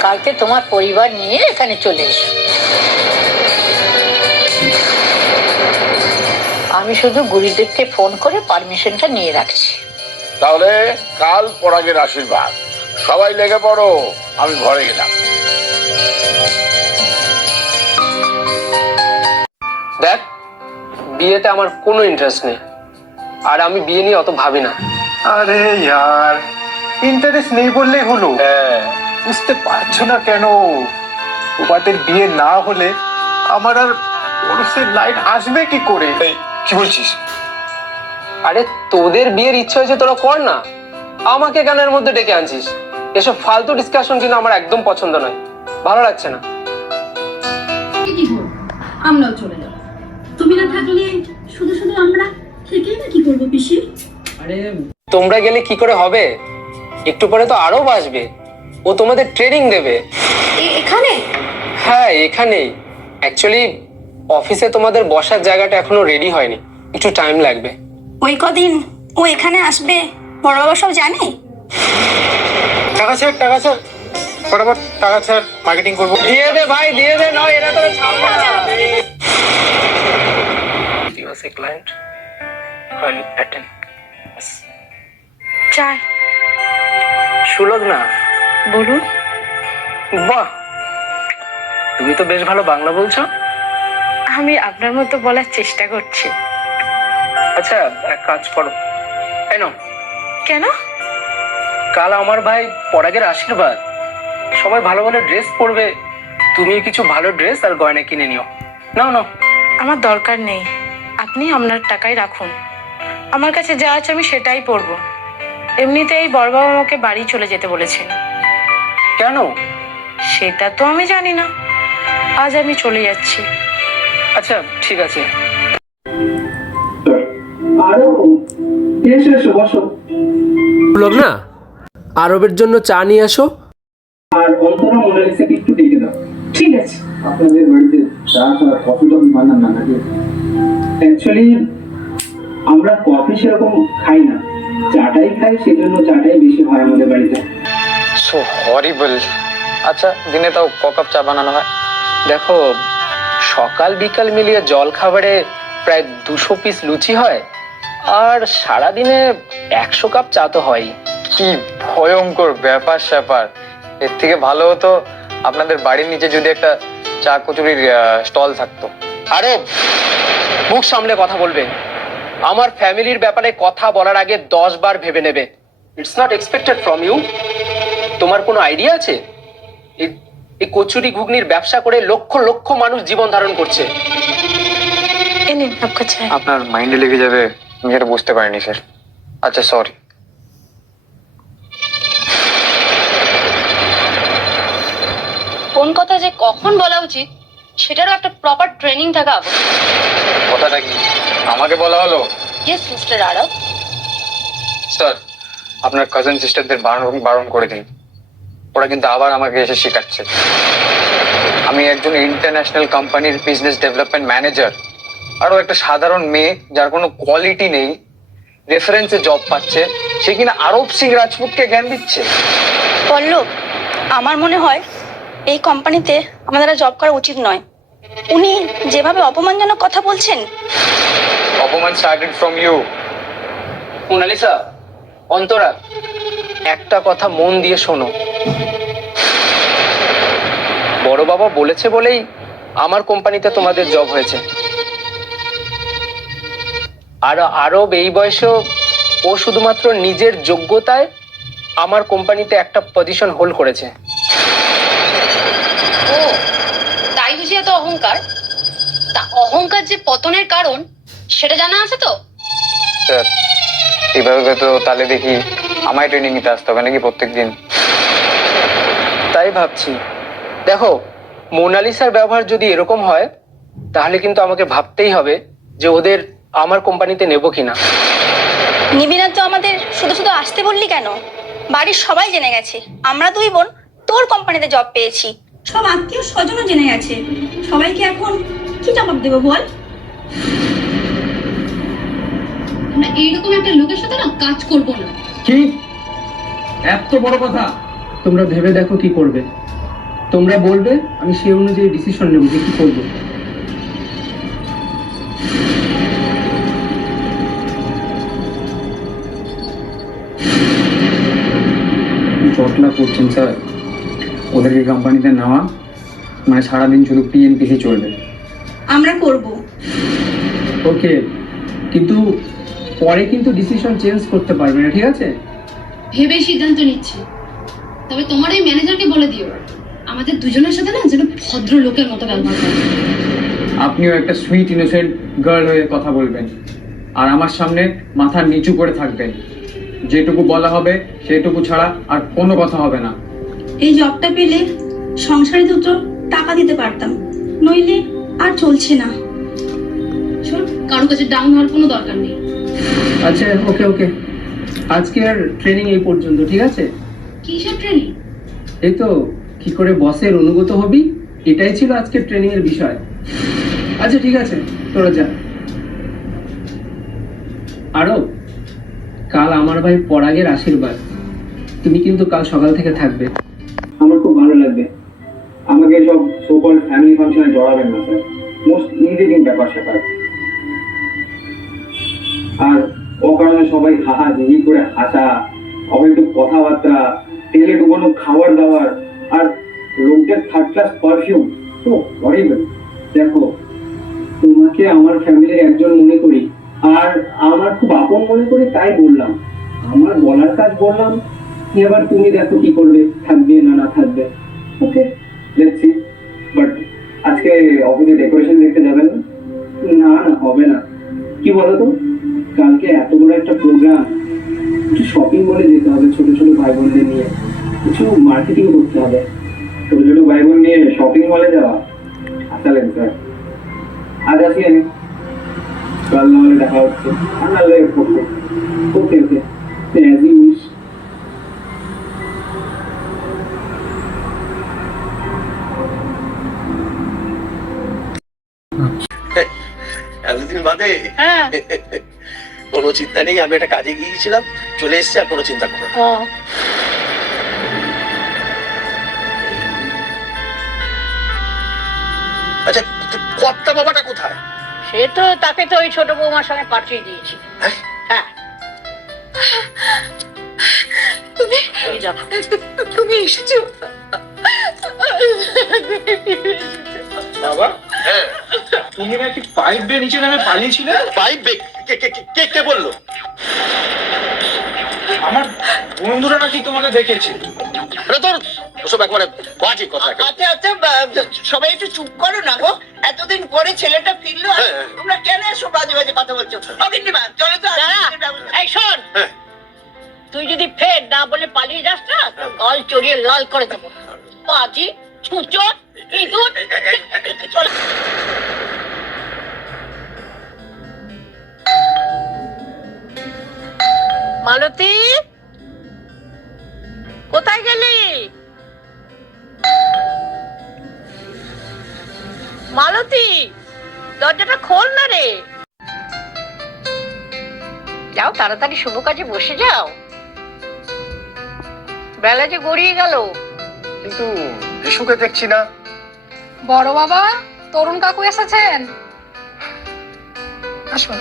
কালকে তোমার পরিবার নিয়ে এখানে চলে এসো। আমি শুধু গুরুদেবকে ফোন করে পারমিশনটা নিয়ে রাখছি। তাহলে কাল পরাগের আশীর্বাদ, সবাই লেগে পড়ো, আমি ঘরে গেলাম। দেখ, বিয়েতে আমার কোনো ইন্টারেস্ট নেই, আর আমি বিয়ে নিয়ে অত ভাবি না। আরে ইয়ার, ইন্টারেস্ট নেই বললেই হলো? হ্যাঁ, বুঝতে পারছো না কেন? তোমাদের বিয়ে না হলে আমার আর ওরসের লাইন আসবে কি করে? কি বলছিস? আরে তোদের বিয়ের ইচ্ছা হয়েছে, তোরা কর না, আমাকে কেন এর মধ্যে ডেকে আনছিস? এসব ফালতু ডিসকাশন কিন্তু আমার একদম পছন্দ নয়, ভালো লাগছে না। কি করবো, আমরাও চলে যাবো। তুমি না থাকলে শুধু শুধু আমরা থেকেই না কি করবো পিসি? আরে তোমরা গেলে কি করে হবে, একটু পরে তো আরো আসবে, ও তোমাদের ট্রেনিং দেবে। এখানে? হ্যাঁ, এখানেই। অ্যাকচুয়ালি অফিসে তোমাদের বসার জায়গাটা এখনো রেডি হয়নি, একটু টাইম লাগবে। ওই কদিন ও এখানে আসবে বড় বাবা সব জানে? টাকা স্যার, টাকা স্যার, ফটাফট টাকা স্যার, মার্কেটিং করবো। দিয়ে দে ভাই, দিয়ে দে, না এরা তো ছাড়বে না। Give us a client. I'll attend. চাই সুলভ না? বলুন। বাহ, তুমি তো বেশ ভালো বাংলা বলছো। আমি আপনার মতো বলার চেষ্টা করছি। আচ্ছা, এক কাজ করো, কেন? কাল আমার ভাই পরাগের আশীর্বাদ, সবাই ভালো ভালো ড্রেস পরবে, তুমি কিছু ভালো ড্রেস আর গয়না কিনে নিও। নাও নাও। আমার দরকার নেই, আপনি আপনার টাকাই রাখুন। আমার কাছে যা আছে আমি সেটাই পরবো। এমনিতেই বড় বাবা আমাকে বাড়ি চলে যেতে বলেছেন। কেন? সেটা তো আমি জানি না, আজ আমি চলে যাচ্ছি। আচ্ছা ঠিক আছে। বললাম না, আরবের জন্য চা নিয়ে আসো। আর অন্তরা মোনালিসাকে একটু ডেকে দাও। ঠিক আছে। আপনাদের বাড়িতে চা ছাড়া কফি টফি বানান না নাকি? অ্যাকচুয়ালি আমরা কফি সেরকম খাই না, চাটাই খাই, সেজন্য চাটাই বেশি হয় আমাদের বাড়িতে। সো হরিবল। আচ্ছা, দিনে তাও ক কাপ চা বানানো হয়? দেখো, সকাল বিকাল মিলিয়ে জল খাবারে প্রায় 200 পিস লুচি হয়, আর সারাদিনে 100 কাপ চা তো হয়। কি ভয়ঙ্কর ব্যাপার স্যাপার! এর থেকে ভালো হতো আপনাদের বাড়ির নিচে যদি একটা চা কচুরির স্টল থাকতো। আরে মুখ সামলে কথা বলবে। আমার ফ্যামিলির ব্যাপারে কথা বলার আগে 10 বার ভেবে নেবে। It's not expected from you. তোমার কোনো আইডিয়া আছে? এই কচুরি ঘুগনির ব্যবসা করে লক্ষ লক্ষ মানুষ জীবন ধারণ করছে। এ নিন আপনার চা। আপনার মাইন্ডে লেগে যাবে আমি এটা বুঝতে পারিনি স্যার। আচ্ছা সরি। কোন কথা যে কখন বলা উচিত সেটারও একটা প্রপার ট্রেনিং থাকা আবশ্যক। কথাটা কি আমাকে বলা হলো? ইয়েস মিস্টার আরব। স্যার, আপনার কাজিন সিস্টারদের বারণ করে দিন। ওরা কিন্তু আবার আমাকে এসে শেখাচ্ছে। আমি একজন ইন্টারন্যাশনাল কোম্পানির বিজনেস ডেভেলপমেন্ট ম্যানেজার, আরও একটা সাধারণ মেয়ে যার কোনো কোয়ালিটি নেই, রেফারেন্সে জব পাচ্ছে, সে কিনা আরব সিং রাজপুতকে জ্ঞান দিচ্ছে। পল্লব, আমার মনে হয় এই কোম্পানিতে আমাদের আর জব করা উচিত নয়। উনি যেভাবে অপমানজনক কথা বলছেন। অপমান started from you. Monalisa, Antara, একটা কথা মন দিয়ে শোনো। বড় বাবা বলেছে বলেই আমার কোম্পানিতে তোমাদের জব হয়েছে। আর আরব এই বয়সেও ও শুধুমাত্র নিজের যোগ্যতায় আমার কোম্পানিতে একটা পজিশন হোল্ড করেছে। ও তাই বুঝি এত অহংকার? তা অহংকার যে পতনের কারণ সেটা জানা আছে তো? স্যার, এইভাবে তো তাহলে দেখি আমায় ট্রেনিং নিতে আসতে হবে নাকি প্রত্যেক দিন? তাই ভাবছি। দেখো, মোনালিসার ব্যবহার যদি এরকম হয় তাহলে কিন্তু আমাকে ভাবতেই হবে যে ওদের আমার কোম্পানিতে নেব কিনা। নিবি না তো আমাদের শুধু শুধু আসতে বললি কেন? বাড়ির সবাই জেনে গেছে আমরা দুই বোন তোর কোম্পানিতে জব পেয়েছি। সব আত্মীয় স্বজনও জেনে গেছে। সবাইকে এখন কি জবাব দেবো বল? আমরা এইরকম একটা লোকের সাথে না কাজ করবো না। কি এত বড় কথা? তোমরা ভেবে দেখো কি করবে। তোমরা বলবে, আমি সেই অনুযায়ী ডিসিশন নেব যে কি করবো। জটলা করছেন স্যার। ওদেরকে কোম্পানিতে নেওয়া মানে সারাদিন শুধু টিএনপিসি চলবে। আমরা করব। ওকে, কিন্তু পরে কিন্তু ডিসিশন চেঞ্জ করতে পারবে না, ঠিক আছে? ভেবে সিদ্ধান্ত নিচ্ছি। তবে তোমার এই ম্যানেজারকে বলে দিও আমাদের দুজনের সাথে না যেন ভদ্র লোকের মতো ব্যবহার করে। আপনিও একটা সুইট ইনোসেন্ট গার্ল হয়ে কথা বলবেন, আর আমার সামনে মাথা নিচু করে থাকবেন। যেটুকু বলা হবে সেটুকু ছাড়া আর কোনো কথা হবে না। এই জবটা পেলে সংসারে দুটো টাকা দিতে পারতাম, নইলে আর চলছে না। শোন, কারো কাছে ডাউন হওয়ার কোনো দরকার নেই। আচ্ছা ওকে ওকে, আজকে আর ট্রেনিং এই পর্যন্ত, ঠিক আছে? কিসের ট্রেনিং? এই তো কি করে বসের অনুগত হবি, এটাই ছিল আজকের ট্রেনিং এর বিষয়। আচ্ছা ঠিক আছে, তোরা যা। আরো কাল আমার ভাই পরাগের আশীর্বাদ, তুমি কিন্তু কাল সকাল থেকে থাকবে। আমার খুব ভালো লাগবে। আমাকে সব সোকল ফ্যামিলি ফাংশনে জড়াবেন না স্যার, মোস্ট ইরিটেটিং ব্যাপার স্যাপার। আর অকারণে সবাই হাহা হিহি করে হাসা, অবৈধ কথাবার্তা, তেলে ডুবানো খাবার দাবার, আর লোকদের থার্ড ক্লাস পারফিউম, তো হরিবল। দেখো, তোমাকে আমার ফ্যামিলির একজন মনে করি, আর আমার খুব আপন মনে করি, তাই বললাম। আমার বলার কাজ বললাম, এবার তুমি দেখো কি করবে, থাকবে না না থাকবে। ওকে, লেটস সি। বাট আজকে অফিসে ডেকোরেশন দেখতে যাবেন না? না না, হবে না। কি বলো তো, কালকে এত বড় একটা প্রোগ্রাম, কিছু শপিং মলে যেতে হবে ছোট ছোট ভাই বোনদের নিয়ে, কিছু মার্কেটিং করতে হবে। ছোট ছোট ভাই বোন নিয়ে শপিং মলে যাওয়া আসলেন স্যার। আজ আসি আমি, কাল নাহলে দেখা হচ্ছে, আর নাহলে ওকে okay okay, as you wish. এতদিন বাদে হ্যাঁ কোনো চিন্তা নেই, আমি একটা কাজে গিয়েছিলাম, চলে এসেছি, আর কোনো চিন্তা করো না। ও, আচ্ছা, কর্তা বাবাটা কোথায়? সে তো তাকে তো ওই ছোট বৌমার সঙ্গে পাঠিয়ে দিয়েছি। হ্যাঁ এই দেখো, তুমি এসেছো? বাবা, হ্যাঁ, তুমি নাকি পাইপ বেয়ে নিচে নামে পালিয়েছিলে? পাইপ বেগ কে কে বললো? আমার বন্ধুরা নাকি তোমাকে দেখেছে। আরে তোর ওসব একবারে বাজে কথা। আচ্ছা আচ্ছা, সবাই একটু চুপ করো না গো। এতদিন পরে ছেলেটা ফিরলো, আর হ্যাঁ। তোমরা কেন এসব বাজে বাজে কথা বলছো? অগিন্নিমা, চলো তো। এই শোন, হ্যাঁ। তুই যদি ফের না বলে পালিয়ে যাস না, তোর গল চড়িয়ে লাল করে দেবো। পাজি, ছুঁচো, ইঁদুর। চলো। মালতী, কোথায় গেলি? মালতী, দরজাটা খোল না রে। যাও তাড়াতাড়ি শুভ কাজে বসে যাও, বেলা যে গড়িয়ে গেল। কিন্তু বিশুকে দেখছি না। বড় বাবা, তরুণ কাকু এসেছেন, আসুন।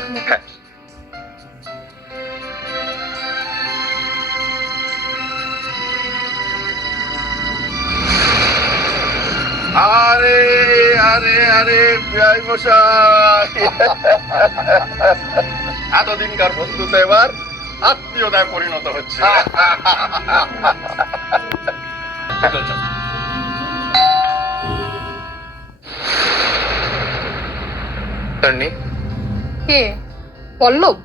আরে আরে আরে বিআই মশাই, এতদিনকার বন্ধুত্ব এবার আত্মীয়তায় পরিণত হচ্ছে। কে? পল্লব?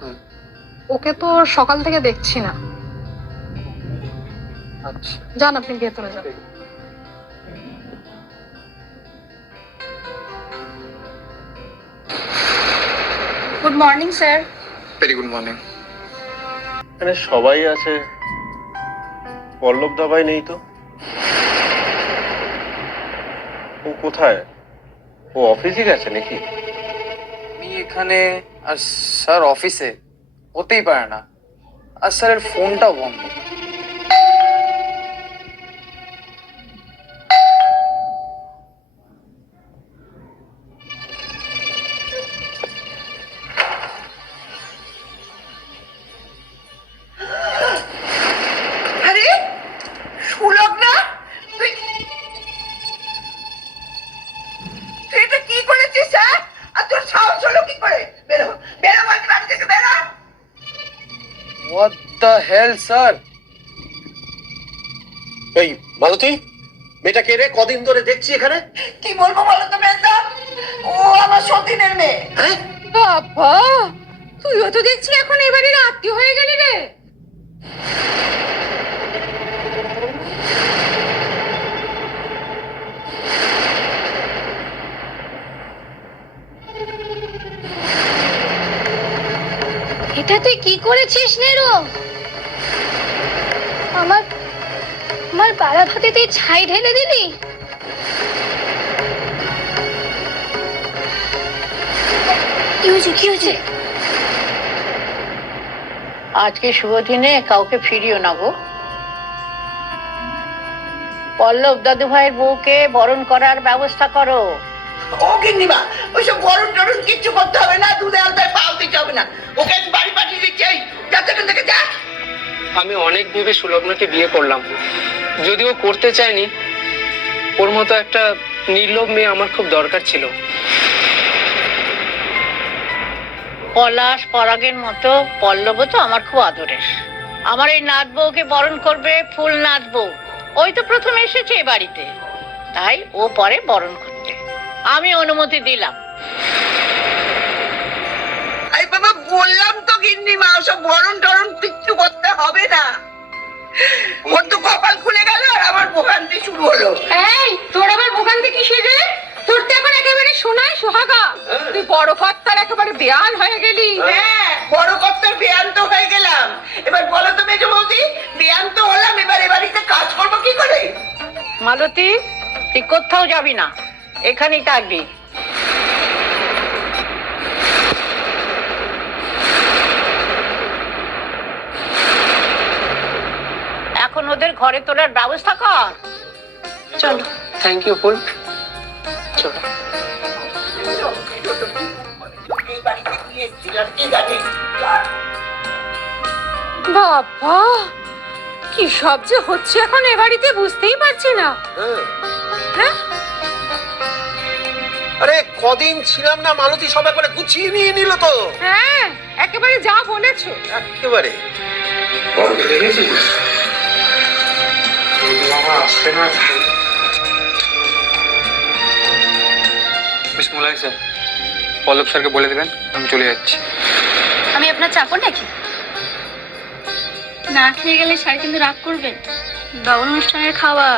ওকে তো সকাল থেকে দেখছি না। আচ্ছা, যান আপনি ভেতরে যান। Good morning sir. Very good morning. এখানে সবাই আছে, পল্লব দাবাই নেই তো। ও কোথায়? ও অফিসে গেছে নাকি? আমি এখানে, আর স্যার অফিসে। হতেই পারে না, আর স্যারের ফোনটাও বন্ধ। আরে সুলভ না, তুই এটা কি করেছিস স্যার? আর তোর সাহস হলো কি করে? বেরো বেরো, বলছি বাড়ি থেকে বেরো। What the hell sir? এই মালতী, মেয়েটা কে রে? কদিন ধরে দেখছি এখানে। কি বলবো বলো তো মেজদা, ও আমার সতীনের মেয়ে। হ্যাঁ, বাবা, তুইও তো দেখছি এখন এবারে আত্মীয় হয়ে গেলি রে। এটা তুই কি করেছিস নেরো? আমার আমার পাড়া ভাতে তুই ছাই ঢেলে দিলি। কি হয়েছে, কি হয়েছে? আজকে শুভ দিনে কাউকে ফিরিও না গো। পল্লব দাদু ভাইয়ের বউকে বরণ করার ব্যবস্থা করো। ও গিন্নিমা, ওইসব বরণ টরণ কিচ্ছু করতে হবে না, দুধে আলতায় পাও দিতে হবে না। ওকে আমি বাড়ি পাঠিয়ে দিচ্ছি। এই যাতে থেকে যা। আমি অনেক ভেবে সুলগ্নকে বিয়ে করলাম, যদিও করতে চাইনি। ওর মতো একটা নির্লোভ মেয়ে আমার খুব দরকার ছিল। পলাশ পরাগের মতো পল্লব তো আমার খুব আদরের। আমার এই নাত বউকে বরণ করবে ফুল নাত বউ। ওই তো প্রথম এসেছে এ বাড়িতে। তাই ও পরে বরণ করতে আমি অনুমতি দিলাম। আই বাবা বললাম তো গিন্নিমা ওসব বরণ টরণ কিচ্ছু করতে হবে না। ওর তো কপাল খুলে গেল আর আমার ভোগান্তি শুরু হলো। এই তোর আবার ভোগান্তি কিসে রে? তোর তো এখন একেবারে সোনায় সোহাগা, তুই বড় কর্তার একেবারে বেয়ান হয়ে গেলি। হ্যাঁ বড় কর্তার বেয়ান্ত হয়ে গেলাম। এবার বলো তো মেজো বৌদি, বেয়ান্ত হলাম, এবার এ বাড়িতে কাজ করবো কি করে? মালতী তুই কোথাও যাবি না, এখানেই থাকবি। এখন ওদের ঘরে তোলার ব্যবস্থা কর। চলো। থ্যাংক ইউ ফুল। চলো। এই বাড়িতে কি এসেছিলাম কি জানি। বাবা কি সব যে হচ্ছে এখন এ বাড়িতে বুঝতেই পারছি না। হ্যাঁ আরে কদিন ছিলাম না, মালতী সব একবারে গুছিয়ে নিয়ে নিল তো। হ্যাঁ একেবারে যা বলেছো। একেবারে মিস মোলাই স্যার, পল্লব স্যারকে বলে দেবেন আমি চলে যাচ্ছি। আমি আপনার চাকর নাকি? না খেয়ে গেলে স্যার কিন্তু রাগ করবেন। বাবুল অনুষ্ঠানের খাওয়া